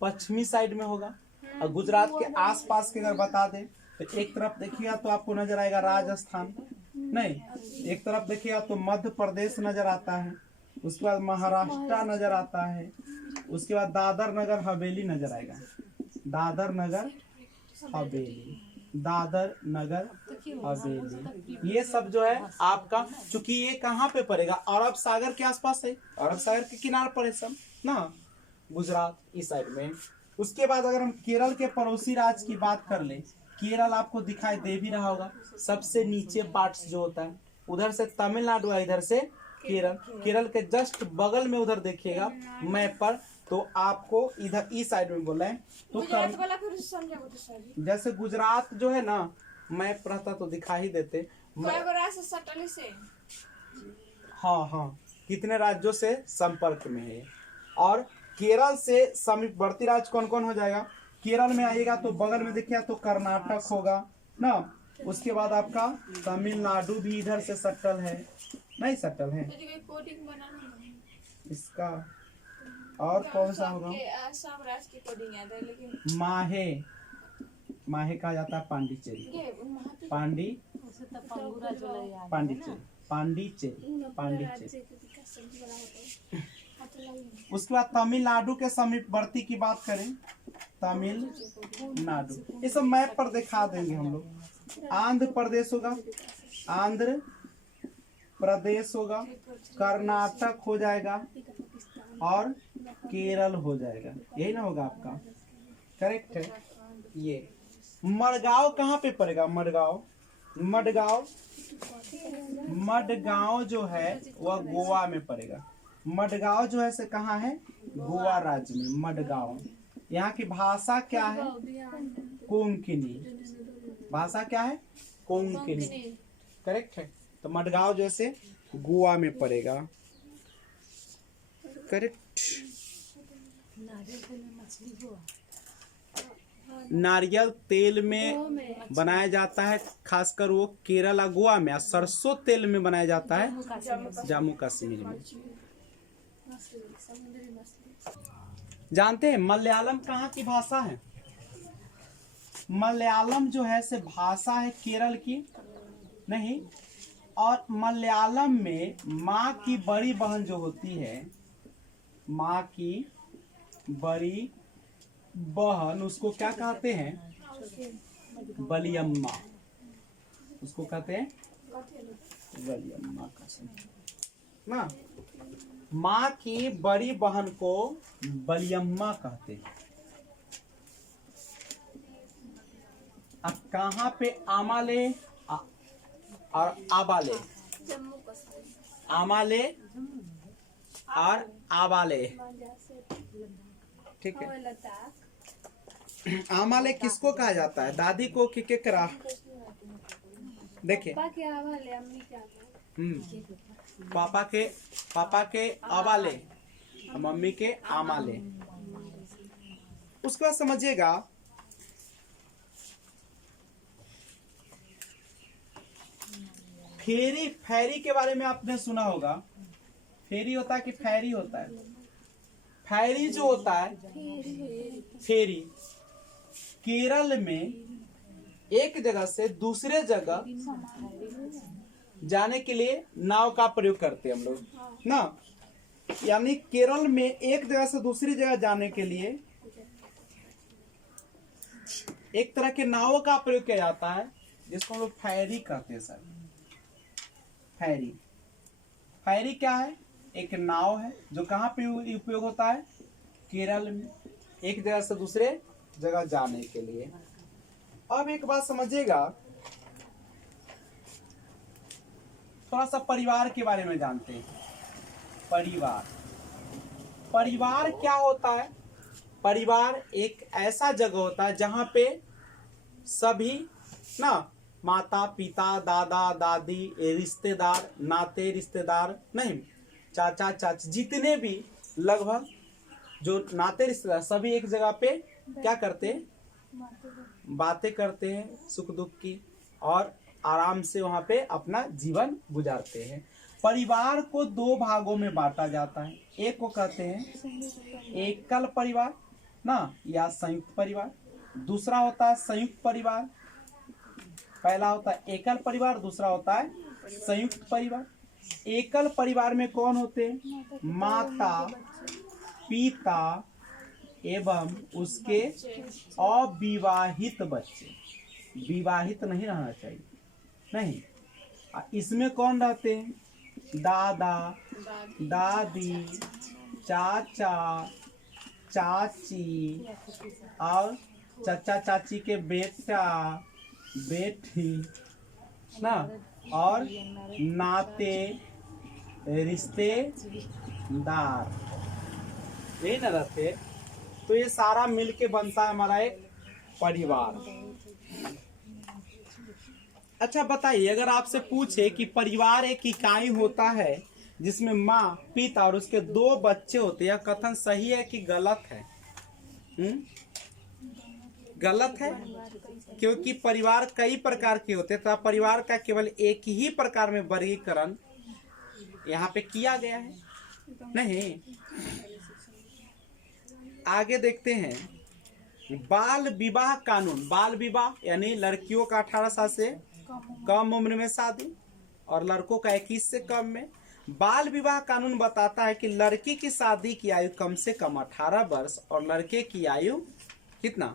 पश्चिमी साइड में होगा, और गुजरात के आसपास के अगर बता दे तो एक तरफ देखिएगा तो आपको नजर आएगा राजस्थान, नहीं, एक तरफ देखिएगा तो मध्य प्रदेश नजर आता है, उसके बाद महाराष्ट्र नजर आता है, उसके बाद दादर नगर हवेली नजर आएगा, दादर नगर हवेली, दादर नगर हवेली। ये सब जो है आपका, चूंकि ये कहाँ पे पड़ेगा, अरब सागर के आसपास है, अरब सागर के किनारे पर है सब ना, गुजरात इस साइड में। उसके बाद अगर हम केरल के पड़ोसी राज्य की बात कर ले, केरल आपको दिखाई दे भी रहा होगा, सबसे नीचे पार्ट्स जो होता है, उधर से तमिलनाडु है, इधर से केरल, केरल के जस्ट बगल में उधर देखिएगा मैप पर, तो आपको इधर इस साइड में बोला है तो गुजरात वाला फिर समझाओ तो सही। जैसे गुजरात जो है ना, मैप रहता तो दिखा ही देते। से सटली से, हाँ हाँ, कितने राज्यों से संपर्क में है। और केरल से समीपवर्ती राज्य कौन कौन हो जाएगा, केरल में आइएगा तो बगल में देखिए तो कर्नाटक होगा ना, उसके बाद आपका तमिलनाडु भी इधर से सटल है, नहीं सटल है कोडिंग बनाना इसका। और कौन सा होगा, सब राज्य की कोडिंग याद है लेकिन माहे, माहे कहा जाता है पांडिचेरी, पांडी पांडिचेरी, पांडिचेरी, पांडिचेरी। उसके बाद तमिलनाडु के समीपवर्ती की बात करें, तमिलनाडु, ये सब मैप पर दिखा देंगे हम लोग। आंध्र प्रदेश होगा, आंध्र प्रदेश होगा, कर्नाटक हो जाएगा और केरल हो जाएगा, यही ना होगा आपका, करेक्ट है। ये मडगांव कहाँ पे पड़ेगा, मडगांव, मडगांव, मडगांव जो है वह गोवा में पड़ेगा। मडगांव जो है से कहाँ है, गोवा राज्य में मडगांव। यहाँ की भाषा क्या है, कोंकणी, भाषा क्या है, कोंकणी, करेक्ट है। तो मडगांव जैसे गोवा में पड़ेगा, करेक्ट। नारियल तेल में बनाया जाता है, खासकर वो केरल और गोवा में, और सरसों तेल में बनाया जाता है जम्मू कश्मीर में। जानते हैं मलयालम कहाँ की भाषा है, मलयालम जो है से भाषा है केरल की, नहीं, और मलयालम में माँ की बड़ी बहन जो होती है, माँ की बड़ी बहन, उसको क्या कहते हैं, बलियम्मा, उसको कहते हैं बलियम्मा ना, माँ की बड़ी बहन को बलियम्मा कहते हैं। अब कहाँ पे आमाले और आबाले, आमाले और आबाले, ठीक है। आमाले किसको कहा जाता है, दादी को कि केकरा, देखिए पापा के आबाले, मम्मी के आमाले। उसके बाद समझिएगा फेरी, फेरी के बारे में आपने सुना होगा, फेरी होता है कि फेरी होता है, फेरी जो होता है, फेरी केरल में एक जगह से दूसरे जगह जाने के लिए नाव का प्रयोग करते हैं हम लोग ना, यानी केरल में एक जगह से दूसरी जगह जाने के लिए एक तरह के नाव का प्रयोग किया जाता है, जिसको हम लोग फेरी कहते हैं सर। फेरी, फेरी क्या है, एक नाव है जो कहाँ पे उपयोग होता है, केरल में, एक जगह से दूसरे जगह जाने के लिए। अब एक बात समझिएगा, थोड़ा सा परिवार के बारे में जानते हैं। परिवार, परिवार क्या होता है, परिवार एक ऐसा जगह होता है जहां पे सभी ना माता पिता, दादा दादी, रिश्तेदार, नाते रिश्तेदार नहीं, चाचा चाची, जितने भी लगभग जो नाते रिश्तेदार सभी एक जगह पे क्या करते हैं, बातें करते हैं सुख दुख की, और आराम से वहां पे अपना जीवन गुजारते हैं। परिवार को दो भागों में बांटा जाता है। एक को कहते हैं एकल परिवार ना, या संयुक्त परिवार। दूसरा होता है संयुक्त परिवार। पहला होता है एकल परिवार, दूसरा होता है संयुक्त परिवार। एकल परिवार में कौन होते हैं? माता पिता एवं उसके अविवाहित बच्चे। विवाहित नहीं रहना चाहिए, नहीं। इसमें कौन रहते हैं? दादा दादी, चाचा चाची, और चाचा चाची के बेटा बेटी ना, और नाते रिश्तेदार, यही ना रहते। तो ये सारा मिलके बनता है हमारा एक परिवार। अच्छा बताइए, अगर आपसे पूछे कि परिवार एक इकाई होता है जिसमें माँ पिता और उसके दो बच्चे होते हैं, यह कथन सही है कि गलत है? गलत है, क्योंकि परिवार कई प्रकार के होते हैं, तो परिवार का केवल एक ही प्रकार में वर्गीकरण यहाँ पे किया गया है, नहीं। आगे देखते हैं, बाल विवाह कानून। बाल विवाह यानी लड़कियों का 18 साल से कम उम्र में शादी और लड़कों का 21 से कम में। बाल विवाह कानून बताता है कि लड़की की शादी की आयु कम से कम 18 वर्ष और लड़के की आयु कितना?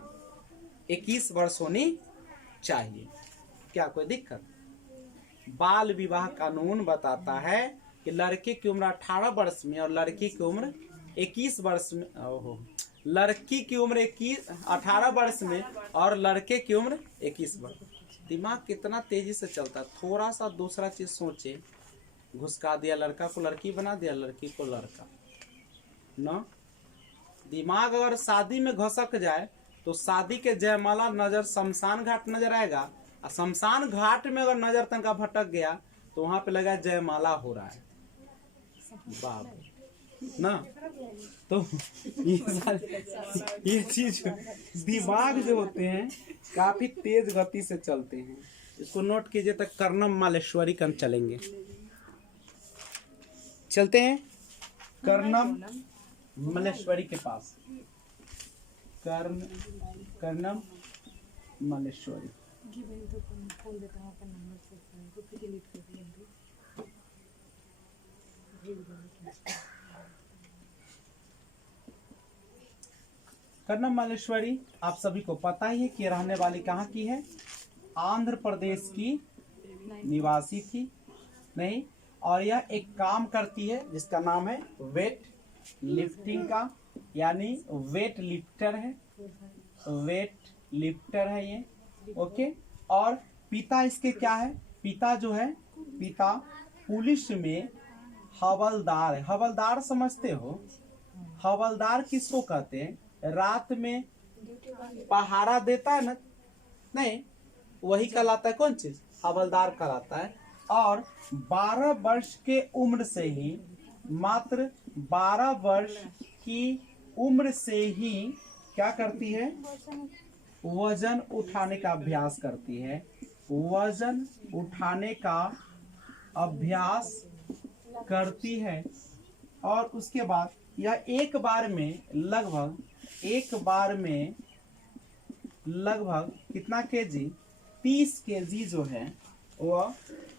21 वर्ष होनी चाहिए। क्या कोई दिक्कत? बाल विवाह कानून बताता है कि लड़के की उम्र 18 वर्ष में और लड़की की उम्र 21 वर्ष में, लड़की की उम्र 18 वर्ष में और लड़के की उम्र 21 वर्ष। दिमाग कितना तेजी से चलता है। थोड़ा सा दूसरा चीज सोचे, घुसका दिया लड़का को लड़की बना दिया, लड़की को लड़का ना। दिमाग अगर शादी में घसक जाए तो शादी के जयमाला नजर शमशान घाट नजर आएगा, और शमशान घाट में अगर नजर तनका भटक गया तो वहां पे लगा जयमाला हो रहा है। बाप ना, तो ये चीज दिमाग जो होते हैं काफी तेज गति से चलते हैं। इसको नोट कीजिए। तक कर्णम मालेश्वरी कम चलेंगे, चलते हैं कर्णम मलेश्वरी के पास। कर्णम मलेश्वरी। कर्णम मालेश्वरी आप सभी को पता ही है कि रहने वाली कहाँ की है? आंध्र प्रदेश की निवासी थी, नहीं। और यह एक काम करती है जिसका नाम है वेट लिफ्टिंग का, यानी वेट लिफ्टर है, वेट लिफ्टर है ये, ओके। और पिता इसके क्या है? पिता जो है, पिता पुलिस में हवलदार है। हवलदार समझते हो? हवलदार किसको कहते हैं? रात में पहारा देता है ना, नहीं, वही कहलाता है कौन चीज? हवलदार कहलाता है। और 12 वर्ष के उम्र से ही, मात्र 12 वर्ष की उम्र से ही क्या करती है? वजन उठाने का अभ्यास करती है। वजन उठाने का अभ्यास करती है। और उसके बाद यह एक बार में लगभग कितना केजी? 30 केजी जो है वह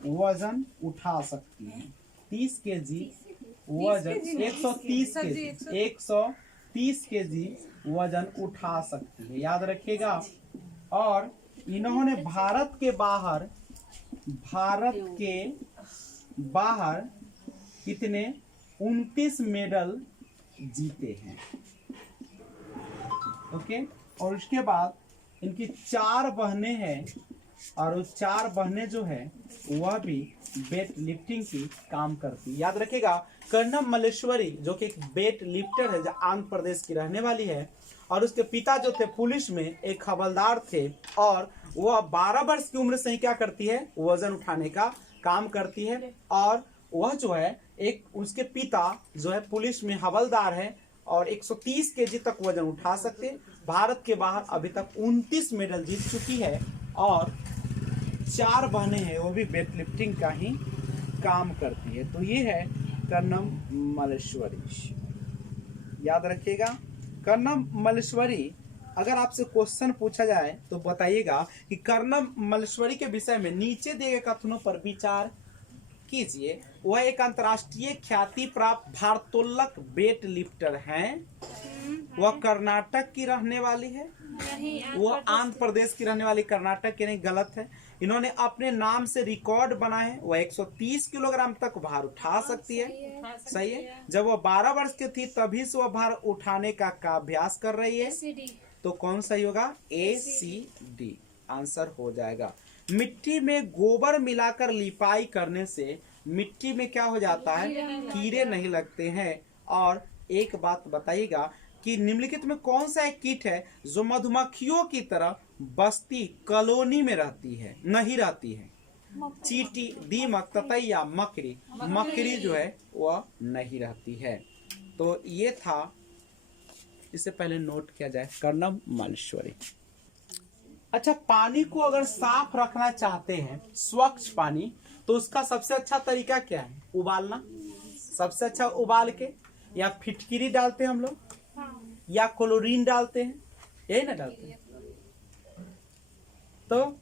वजन उठा सकती है। 30 केजी वजन, 130 केजी वजन उठा सकती है, याद रखिएगा। और इन्होंने भारत के बाहर कितने? 29 मेडल जीते हैं, ओके। और उसके बाद इनकी 4 बहनें हैं, और वो 4 बहनें जो है वह भी वेट लिफ्टिंग की काम करती है, याद रखिएगा। कर्णम मलेश्वरी जो कि एक वेट लिफ्टर है, जो आंध्र प्रदेश की रहने वाली है, और उसके पिता जो थे पुलिस में एक हवलदार थे, और वह 12 वर्ष की उम्र से ही क्या करती है, वजन उठाने का काम करती है। और वह जो है एक उसके पिता जो है पुलिस में हवलदार है और 130 केजी तक वजन उठा सकते हैं। भारत के बाहर अभी तक 29 मेडल जीत चुकी है और 4 बहनें हैं, वो भी वेट लिफ्टिंग का ही काम करती है। तो ये है कर्णम मल्लेश्वरी, याद रखिएगा। कर्णम मल्लेश्वरी, अगर आपसे क्वेश्चन पूछा जाए तो बताइएगा कि कर्णम मल्लेश्वरी के विषय में नीचे दिए गए कथनों पर विचार कीजिए। वह एक अंतर्राष्ट्रीय ख्याति प्राप्त भारोत्तोलक वेट लिफ्टर हैं। वह कर्नाटक की रहने वाली है। वह आंध्र प्रदेश की रहने वाली, कर्नाटक की नहीं, गलत है। इन्होंने अपने नाम से रिकॉर्ड बनाए हैं। वह 130 किलोग्राम तक भार उठा सकती है। सही है। जब वह 12 वर्ष की थी तभी से वह भार उठाने का अभ्यास कर रही है। तो कौन सही होगा? ACD आंसर हो जाएगा। मिट्टी में गोबर मिलाकर लिपाई करने से मिट्टी में क्या हो जाता है? कीड़े नहीं लगते हैं। और एक बात बताइएगा कि निम्नलिखित में कौन सा एक कीट है जो मधुमक्खियों की तरह बस्ती कॉलोनी में रहती है, नहीं रहती है? चींटी, दीमक, ततैया, मकड़ी। मकड़ी जो है वह नहीं रहती है। तो ये था, इससे पहले नोट किया जाए कर्णम मल्लेश्वरी। अच्छा, पानी को अगर साफ रखना चाहते हैं, स्वच्छ पानी, तो उसका सबसे अच्छा तरीका क्या है? उबालना। सबसे अच्छा उबाल के, या फिटकिरी डालते हैं हम लोग, या क्लोरीन डालते हैं, यही ना डालते हैं। तो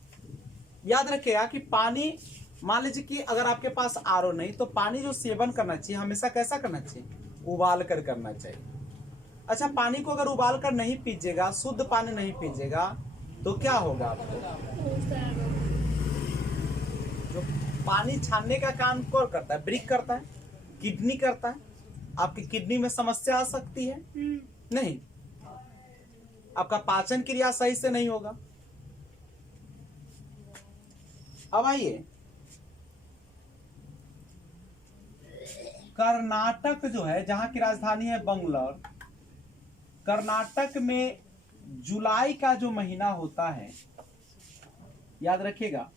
याद रखिएगा कि पानी, मान लीजिए कि अगर आपके पास RO नहीं, तो पानी जो सेवन करना चाहिए हमेशा कैसा करना चाहिए? उबाल कर करना चाहिए। अच्छा, पानी को अगर उबाल कर नहीं पीजिएगा, शुद्ध पानी नहीं पीजिएगा, तो क्या होगा आपको? जो पानी छानने का काम कौन करता है? ब्रिक करता है, किडनी करता है। आपकी किडनी में समस्या आ सकती है, नहीं, आपका पाचन क्रिया सही से नहीं होगा। अब आइए, कर्नाटक जो है, जहां की राजधानी है बंगलौर, कर्नाटक में जुलाई का जो महीना होता है, याद रखिएगा,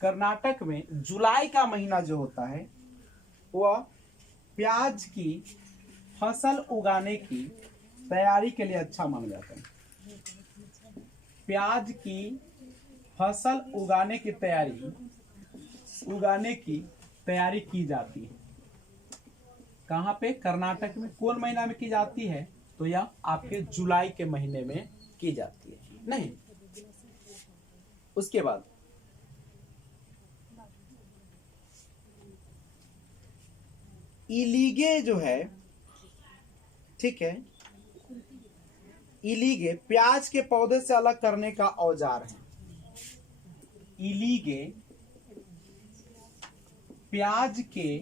कर्नाटक में जुलाई का महीना जो होता है वह प्याज की फसल उगाने की तैयारी के लिए अच्छा माना जाता है। प्याज की फसल उगाने की तैयारी की जाती है। कहाँ पे? कर्नाटक में। कौन महीना में की जाती है? तो यह आपके जुलाई के महीने में की जाती है। नहीं, उसके बाद इलीगे जो है, ठीक है, इलीगे प्याज के पौधे से अलग करने का औजार है। इलीगे प्याज के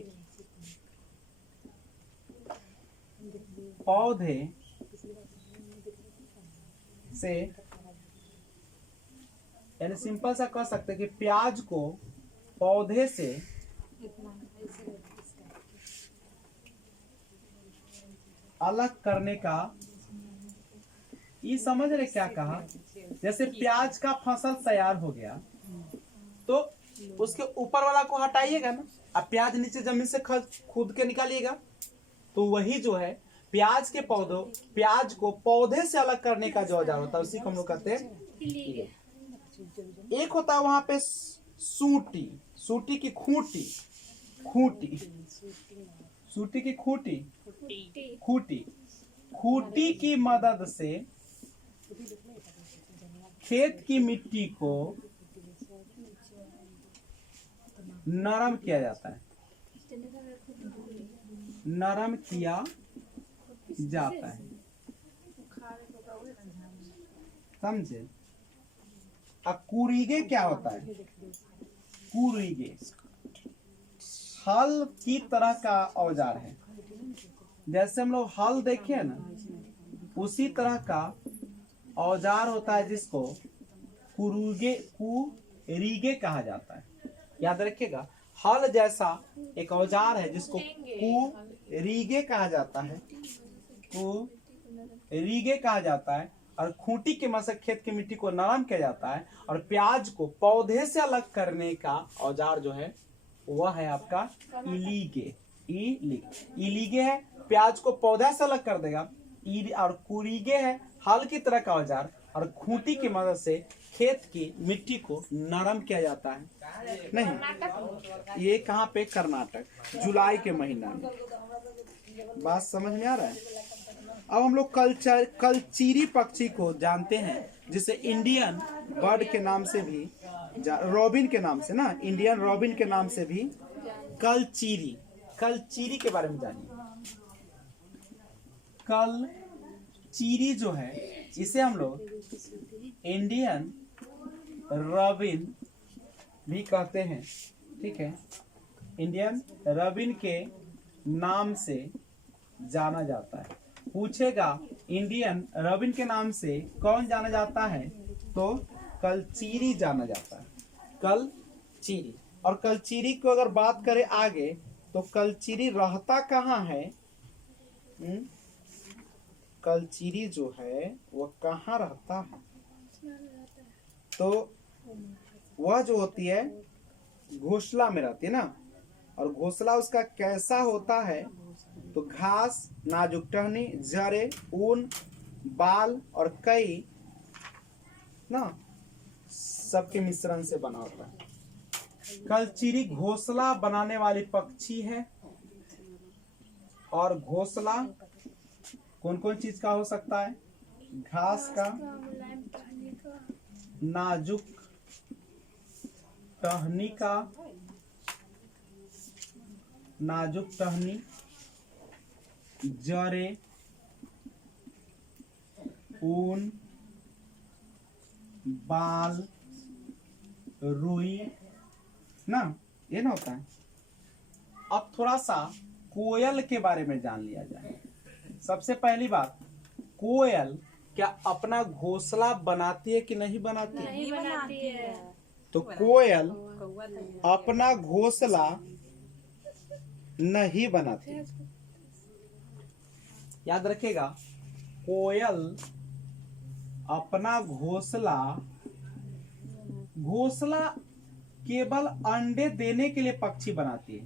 पौधे से, यानी सिंपल सा कह सकते हैं कि प्याज को पौधे से अलग करने का, ये समझ रहे क्या कहा? जैसे प्याज का फसल तैयार हो गया तो उसके ऊपर वाला को हटाइएगा ना, अब प्याज नीचे जमीन से खुद के निकालिएगा, तो वही जो है प्याज को पौधे से अलग करने का जो औजार होता है उसी को हम लोग कहते हैं। एक होता है वहां पे सूटी की खूंटी की मदद से खेत की मिट्टी को नरम किया जाता है, समझे? अब कुरीगे क्या होता है? कुरीगे हल की तरह का औजार है। जैसे हम लोग हल देखे ना, उसी तरह का औजार होता है जिसको कुरीगे कहा जाता है। याद रखिएगा, हल जैसा एक औजार है जिसको कुरीगे कहा जाता है। रीगे कहा जाता है, और खूंटी की मदद से खेत की मिट्टी को नरम किया जाता है, और प्याज को पौधे से अलग करने का औजार जो है वह है आपका इलीगे। इलीगे है प्याज को पौधा से अलग कर देगा, और कुरीगे है हल की तरह का औजार, और खूंटी की मदद से खेत की मिट्टी को नरम किया जाता है। नहीं, ये कहाँ पे? कर्नाटक, जुलाई के महीना में। बात समझ में आ रहा है? अब हम लोग कलचीरी पक्षी को जानते हैं, जिसे इंडियन बर्ड के नाम से भी, रॉबिन के नाम से ना, इंडियन रॉबिन के नाम से भी कलचीरी के बारे में जानिए। कलचीरी जो है इसे हम लोग इंडियन रॉबिन भी कहते हैं, ठीक है। इंडियन रॉबिन के नाम से जाना जाता है। पूछेगा इंडियन रॉबिन के नाम से कौन जाना जाता है, तो कलचीरी जाना जाता है, कलचीरी। और कलचीरी को अगर बात करें आगे, तो कलचीरी रहता कहाँ है? कलचीरी जो है वो कहाँ रहता है? तो वह जो होती है घोंसला में रहती है ना। और घोंसला उसका कैसा होता है? तो घास, नाजुक टहनी, जड़े, ऊन, बाल और कई ना सबके मिश्रण से बना होता है। कलचीरी घोंसला बनाने वाली पक्षी है। और घोंसला कौन कौन चीज का हो सकता है? घास का, नाजुक टहनी का, नाजुक टहनी, जड़े, ऊन, बाल, रुई ना, ये ना होता है। अब थोड़ा सा कोयल के बारे में जान लिया जाए। सबसे पहली बात, कोयल क्या अपना घोंसला बनाती है कि नहीं बनाती है? नहीं बनाती है। तो कोयल अपना घोंसला नहीं बनाती। याद रखिएगा, कोयल अपना घोंसला केवल अंडे देने के लिए पक्षी बनाती है।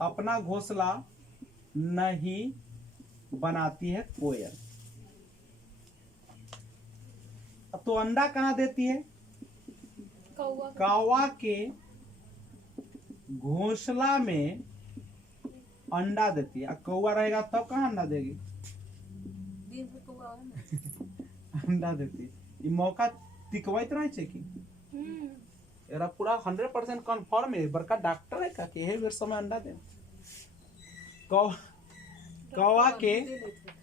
अपना घोंसला नहीं बनाती है कोयल। तो अंडा कहाँ देती है? कौवा के घोंसला में अंडा देती है। कौवा रहेगा तब कहाँ अंडा देगी? अंडा देती है। ये मौका टिकवाइत रहे छे कि एरा पूरा 100% कंफर्म है, बड़का डॉक्टर है का कि हे बेर समय अंडा दे। कौवा के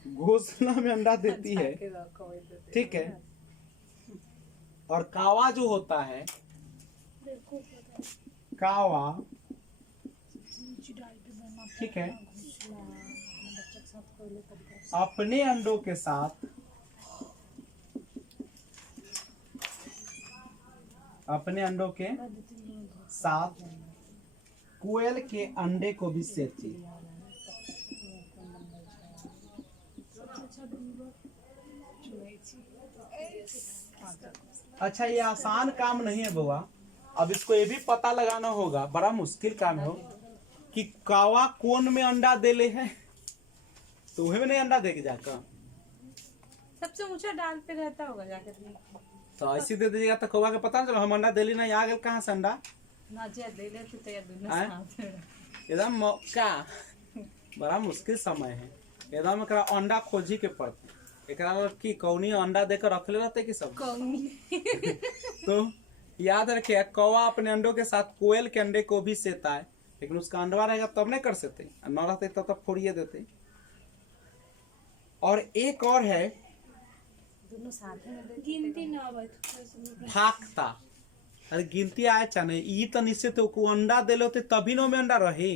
घोंसला में अंडा देती है, ठीक है। और कौवा जो होता है, कौवा, ठीक है, अपने अंडों के साथ कोयल के अंडे को भी सेती। अच्छा, ये आसान काम नहीं है बुआ। अब इसको ये भी पता लगाना होगा, बड़ा मुश्किल काम है, कि कौवा कौन में अंडा देले है। तो वही में नहीं अंडा देके जाकर सबसे ऊंचा डाल पे रहता होगा जाकर। तो ऐसे दे दीजिएगा तो कौवा के पता चलो हम अंडा देली नहीं, आ गए कहाँ से अंडा। एकदम मौका, बड़ा मुश्किल समय है एकदम। एकरा अंडा खोजी के पड़ते। एकरा की कौनी अंडा देकर रखले रहते कि सब तो याद रखिए, कौवा अपने अंडों के साथ कोयल के अंडे को भी सेता है, लेकिन उसका अंडवा रहेगा तब नहीं कर सकते, न रहते तब फोड़िए देते। और एक और है गिनती न फाकता। अरे गिनती आए चाहे ई तो निश्चित को अंडा देले होते तभी न में अंडा रहे।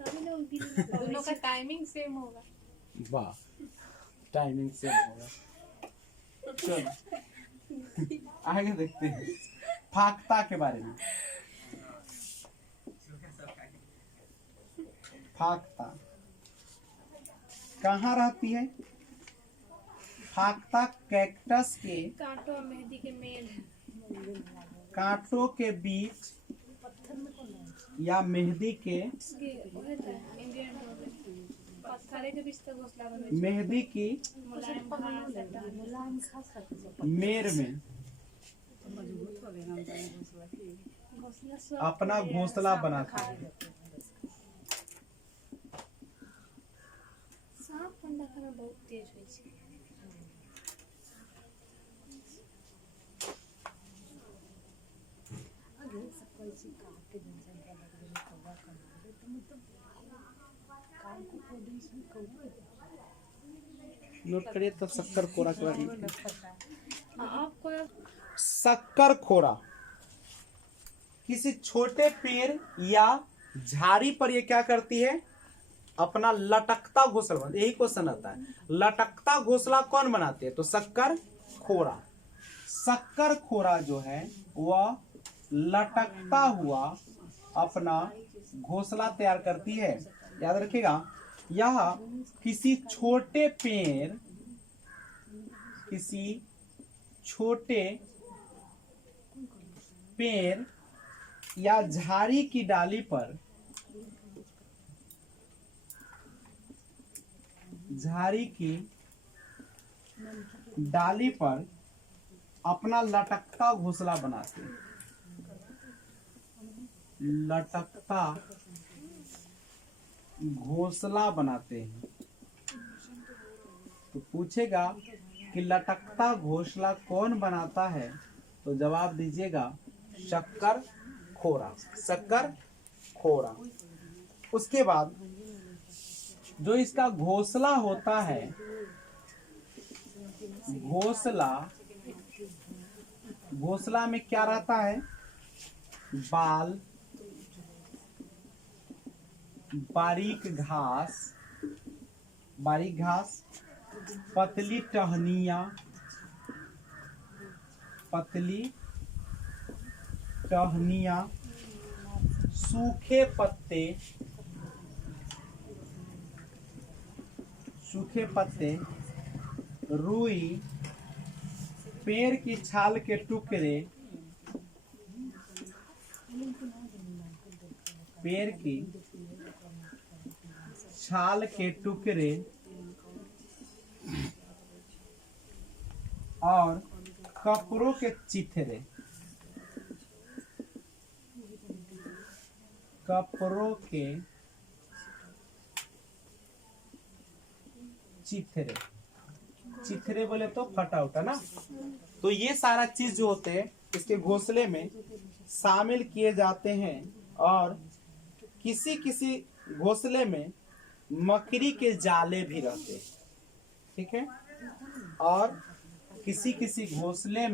दोनों का टाइमिंग सेम होगा। वाह, टाइमिंग सेम होगा। चलो आगे देखते हैं फाकता के बारे में। फाकता कहाँ रहती है? फाख्ता कैक्टस के कांटो मेहंदी के मेल कांटों के बीच या मेहंदी के इंडियन पत्थरे के बीच तो घोंसला बने मेहंदी की मुलायम घास मेर में अपना घोंसला बनाते हैं। सांप ठंडा खाना बहुत तेज होय छै। नोट करिए तो शक्कर खोरा के बारे में। आपको शक्कर खोरा किसी छोटे पेड़ या झाड़ी पर ये क्या करती है? अपना लटकता घोंसला बनाती है। यही क्वेश्चन आता है, लटकता घोंसला कौन बनाते हैं? तो शक्कर खोरा। शक्कर खोरा जो है वह लटकता हुआ अपना घोंसला तैयार करती है। याद रखिएगा, यह किसी छोटे पेड़ या झाड़ी की डाली पर अपना लटकता घोंसला बनाते हैं। लटकता घोंसला बनाते हैं। तो पूछेगा कि लटकता घोंसला कौन बनाता है? तो जवाब दीजिएगा शक्कर खोरा। शक्कर खोरा। उसके बाद जो इसका घोंसला होता है, घोंसला में क्या रहता है? बाल, बारीक घास, पतली टहनियाँ, सूखे पत्ते, रुई, पेड़ की छाल के टुकड़े, और कपड़ों के चिथड़े। चिथड़े बोले तो फटा उटा ना। तो ये सारा चीज जो होते हैं इसके घोंसले में शामिल किए जाते हैं। और किसी किसी घोंसले में मकड़ी के जाले भी रहते हैं, ठीक है। और किसी किसी घोंसले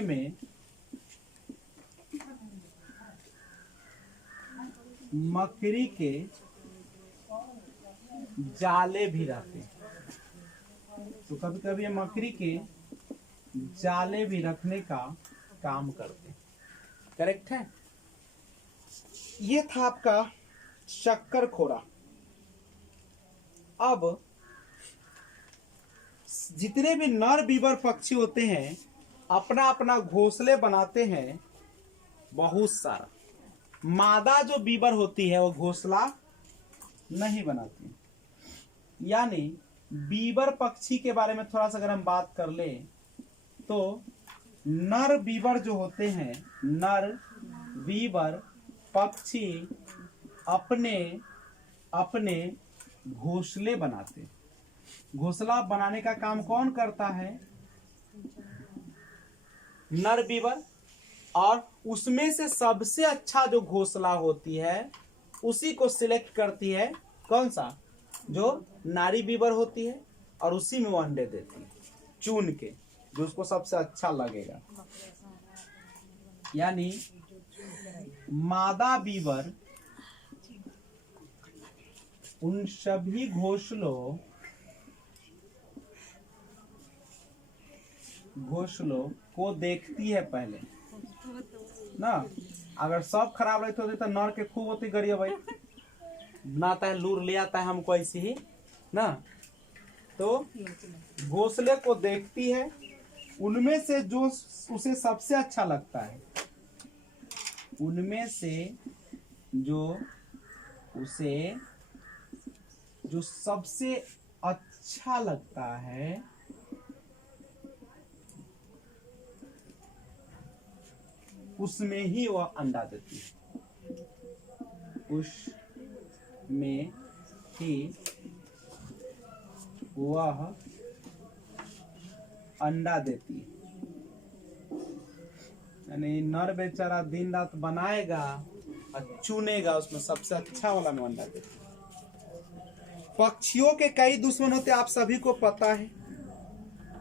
में मकड़ी के जाले भी रहते हैं। तो कभी कभी ये मकड़ी के जाले भी रखने का काम करते हैं। करेक्ट है। ये था आपका शक्कर खोरा। अब जितने भी नर बीबर पक्षी होते हैं अपना अपना घोंसले बनाते हैं बहुत सारा। मादा जो बीबर होती है वो घोंसला नहीं बनाती। यानी बीबर पक्षी के बारे में थोड़ा सा अगर हम बात कर ले तो नर बीबर जो होते हैं, नर बीबर पक्षी अपने अपने घोंसले बनाते। घोंसला बनाने का काम कौन करता है? नर बीबर। और उसमें से सबसे अच्छा जो घोंसला होती है उसी को सिलेक्ट करती है कौन सा? जो नारी बीबर होती है। और उसी में वो अंडे देती है चुन के, जो उसको सबसे अच्छा लगेगा। यानी मादा बीबर उन सभी घोंसलों को देखती है पहले ना, अगर सब खराब रहते होते तो नर के खूब होती गड़िया भाई, बनाता है लूर ले आता है हमको ऐसे ही ना। तो घोंसले को देखती है, उनमें से जो उसे सबसे अच्छा लगता है, उनमें से जो उसे जो सबसे अच्छा लगता है उसमें ही वह अंडा देती है, उसमें ही वह अंडा देती है। यानी नर बेचारा दिन रात बनाएगा और चुनेगा, उसमें सबसे अच्छा वाला में अंडा देती है। पक्षियों के कई दुश्मन होते आप सभी को पता है,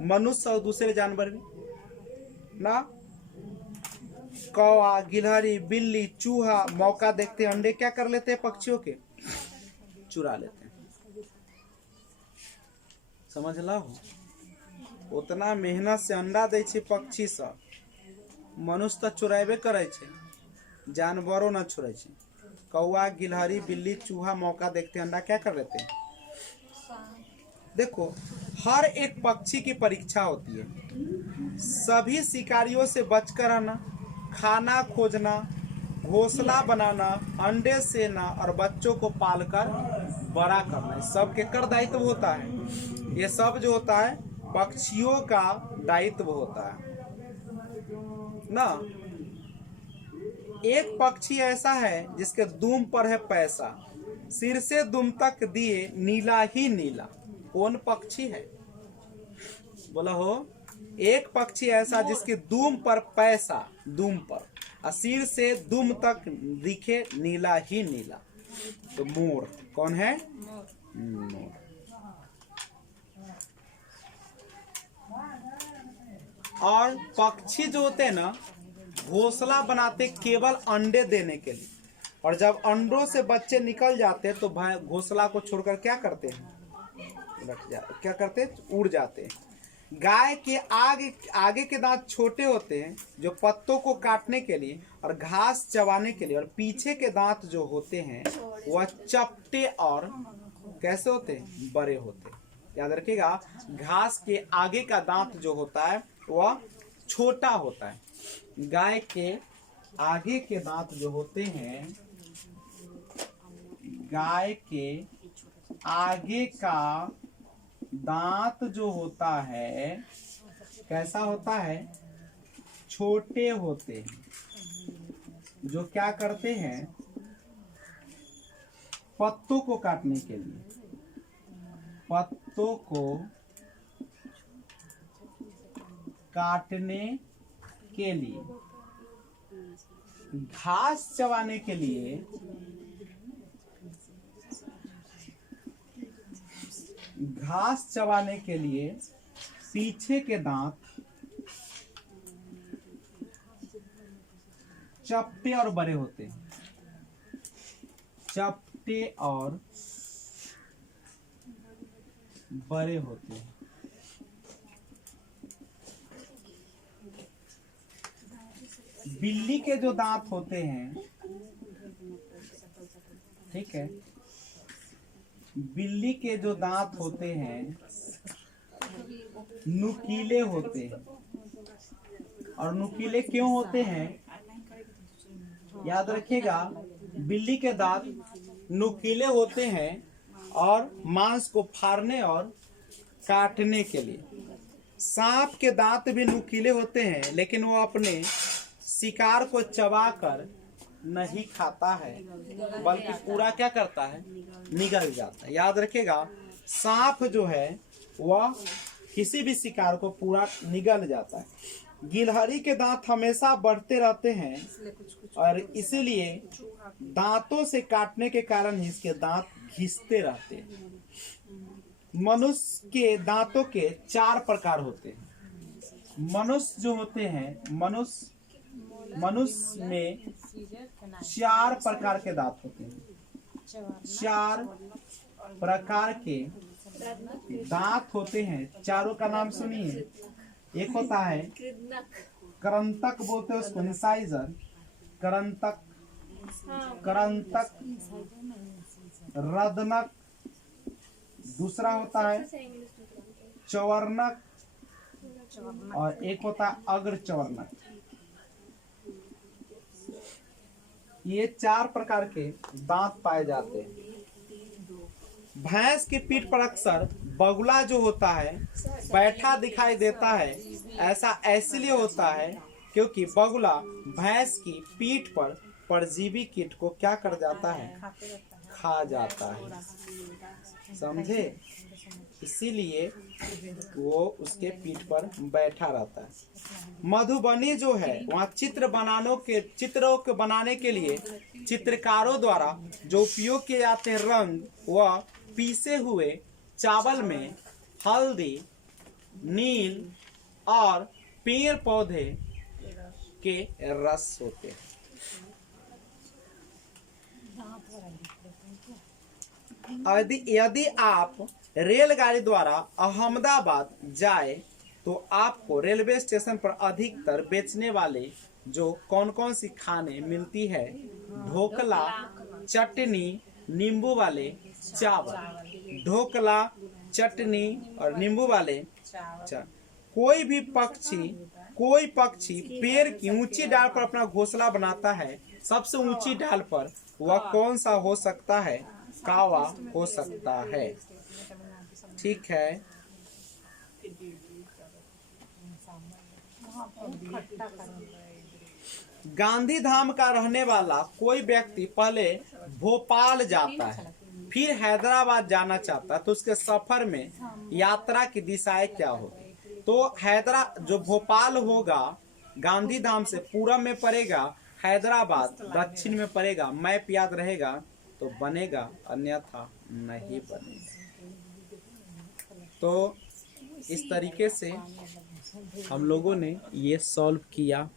मनुष्य और दूसरे जानवर भी ना। कौवा, गिलहरी, बिल्ली, चूहा मौका देखते अंडे क्या कर लेते हैं, पक्षियों के चुरा लेते हैं। समझ लो, उतना मेहनत से अंडा दे छे पक्षी सब, मनुष्य तो चुराबे करे छे, जानवरों न चुराई छे। कौवा, गिलहरी, बिल्ली, चूहा मौका देखते अंडा क्या कर लेते हैं। देखो, हर एक पक्षी की परीक्षा होती है, सभी शिकारियों से बचकर रहना, खाना खोजना, घोंसला बनाना, अंडे सेना और बच्चों को पालकर बड़ा करना, सबके कर दायित्व होता है। ये सब जो होता है पक्षियों का दायित्व होता है ना। एक पक्षी ऐसा है जिसके दुम पर है पैसा, सिर से दुम तक दिए नीला ही नीला। कौन पक्षी है, बोला हो। एक पक्षी ऐसा जिसके दुम पर पैसा, दुम पर, और सिर से दुम तक दिखे नीला ही नीला, तो मोर। कौन है, मोर। और पक्षी जो होते हैं ना, घोंसला बनाते केवल अंडे देने के लिए, और जब अंडों से बच्चे निकल जाते हैं तो घोंसला को छोड़कर क्या करते हैं, क्या करते हैं, उड़ जाते हैं। गाय के आगे के दांत छोटे होते हैं जो पत्तों को काटने के लिए और घास चबाने के लिए, और पीछे के दांत जो होते हैं वह चपटे और कैसे होते हैं, बड़े होते हैं। याद रखिएगा, घास के आगे का दांत जो होता है वह छोटा होता है। गाय के आगे के दांत जो होते हैं, गाय के आगे का दांत जो होता है कैसा होता है, छोटे होते हैं, जो क्या करते हैं, पत्तों को काटने के लिए, पत्तों को काटने के लिए, घास चबाने के लिए, घास चबाने के लिए पीछे के दांत चपटे और बड़े होते हैं, चपटे और बड़े होते हैं। बिल्ली के जो दांत होते हैं, ठीक है, बिल्ली के जो दांत होते हैं नुकीले होते हैं। और नुकीले क्यों होते हैं, याद रखिएगा, बिल्ली के दांत नुकीले होते हैं और मांस को फाड़ने और काटने के लिए। सांप के दांत भी नुकीले होते हैं, लेकिन वो अपने शिकार को चबाकर नहीं खाता है, बल्कि पूरा क्या करता है, निगल जाता है। याद रखिएगा, सांप जो है वह किसी भी शिकार को पूरा निगल जाता है। गिलहरी के दांत हमेशा बढ़ते रहते हैं और इसीलिए दांतों से काटने के कारण ही इसके दांत घिसते रहते हैं। मनुष्य के दांतों के 4 प्रकार होते हैं। मनुष्य जो होते हैं, मनुष्य में 4 प्रकार के दांत होते हैं। 4 प्रकार के दांत होते हैं। चारों का नाम सुनिए। एक होता है कृंतक, बोलते हैं उसको इंसाइजर। करंतक, हाँ करंतक, रदनक, दूसरा होता है सबसे इंग्लिश में चवर्णक, और एक होता है अग्रचवर्णक। ये 4 प्रकार के दांत पाए जाते हैं। भैंस की पीठ पर अक्सर बगुला जो होता है बैठा दिखाई देता है। ऐसा इसलिए होता है क्योंकि बगुला भैंस की पीठ पर परजीवी कीट को क्या कर जाता है, खा जाता है, समझे, इसीलिए वो उसके पीठ पर बैठा रहता है। मधुबनी जो है वहाँ चित्रों के बनाने के लिए चित्रकारों द्वारा जो उपयोग किए जाते हैं रंग, वह पीसे हुए चावल में हल्दी, नील और पेड़ पौधे के रस होते हैं। यदि आप रेलगाड़ी द्वारा अहमदाबाद जाए तो आपको रेलवे स्टेशन पर अधिकतर बेचने वाले जो कौन कौन सी खाने मिलती है, ढोकला, चटनी, नींबू वाले चावल, ढोकला, चटनी और नींबू वाले चावल। कोई पक्षी पेड़ की ऊंची डाल पर अपना घोंसला बनाता है। सबसे ऊंची डाल पर वह कौन सा हो सकता है, कावा हो सकता है। ठीक है, गांधी धाम का रहने वाला कोई व्यक्ति पहले भोपाल जाता है, फिर हैदराबाद जाना चाहता है, तो उसके सफर में यात्रा की दिशाएं क्या होगी? तो जो भोपाल होगा गांधी धाम से पूरब में पड़ेगा, हैदराबाद दक्षिण में पड़ेगा। मैप याद रहेगा तो बनेगा, अन्यथा नहीं बनेगा। तो इस तरीके से हम लोगों ने ये सॉल्व किया।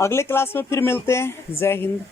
अगले क्लास में फिर मिलते हैं। जय हिंद।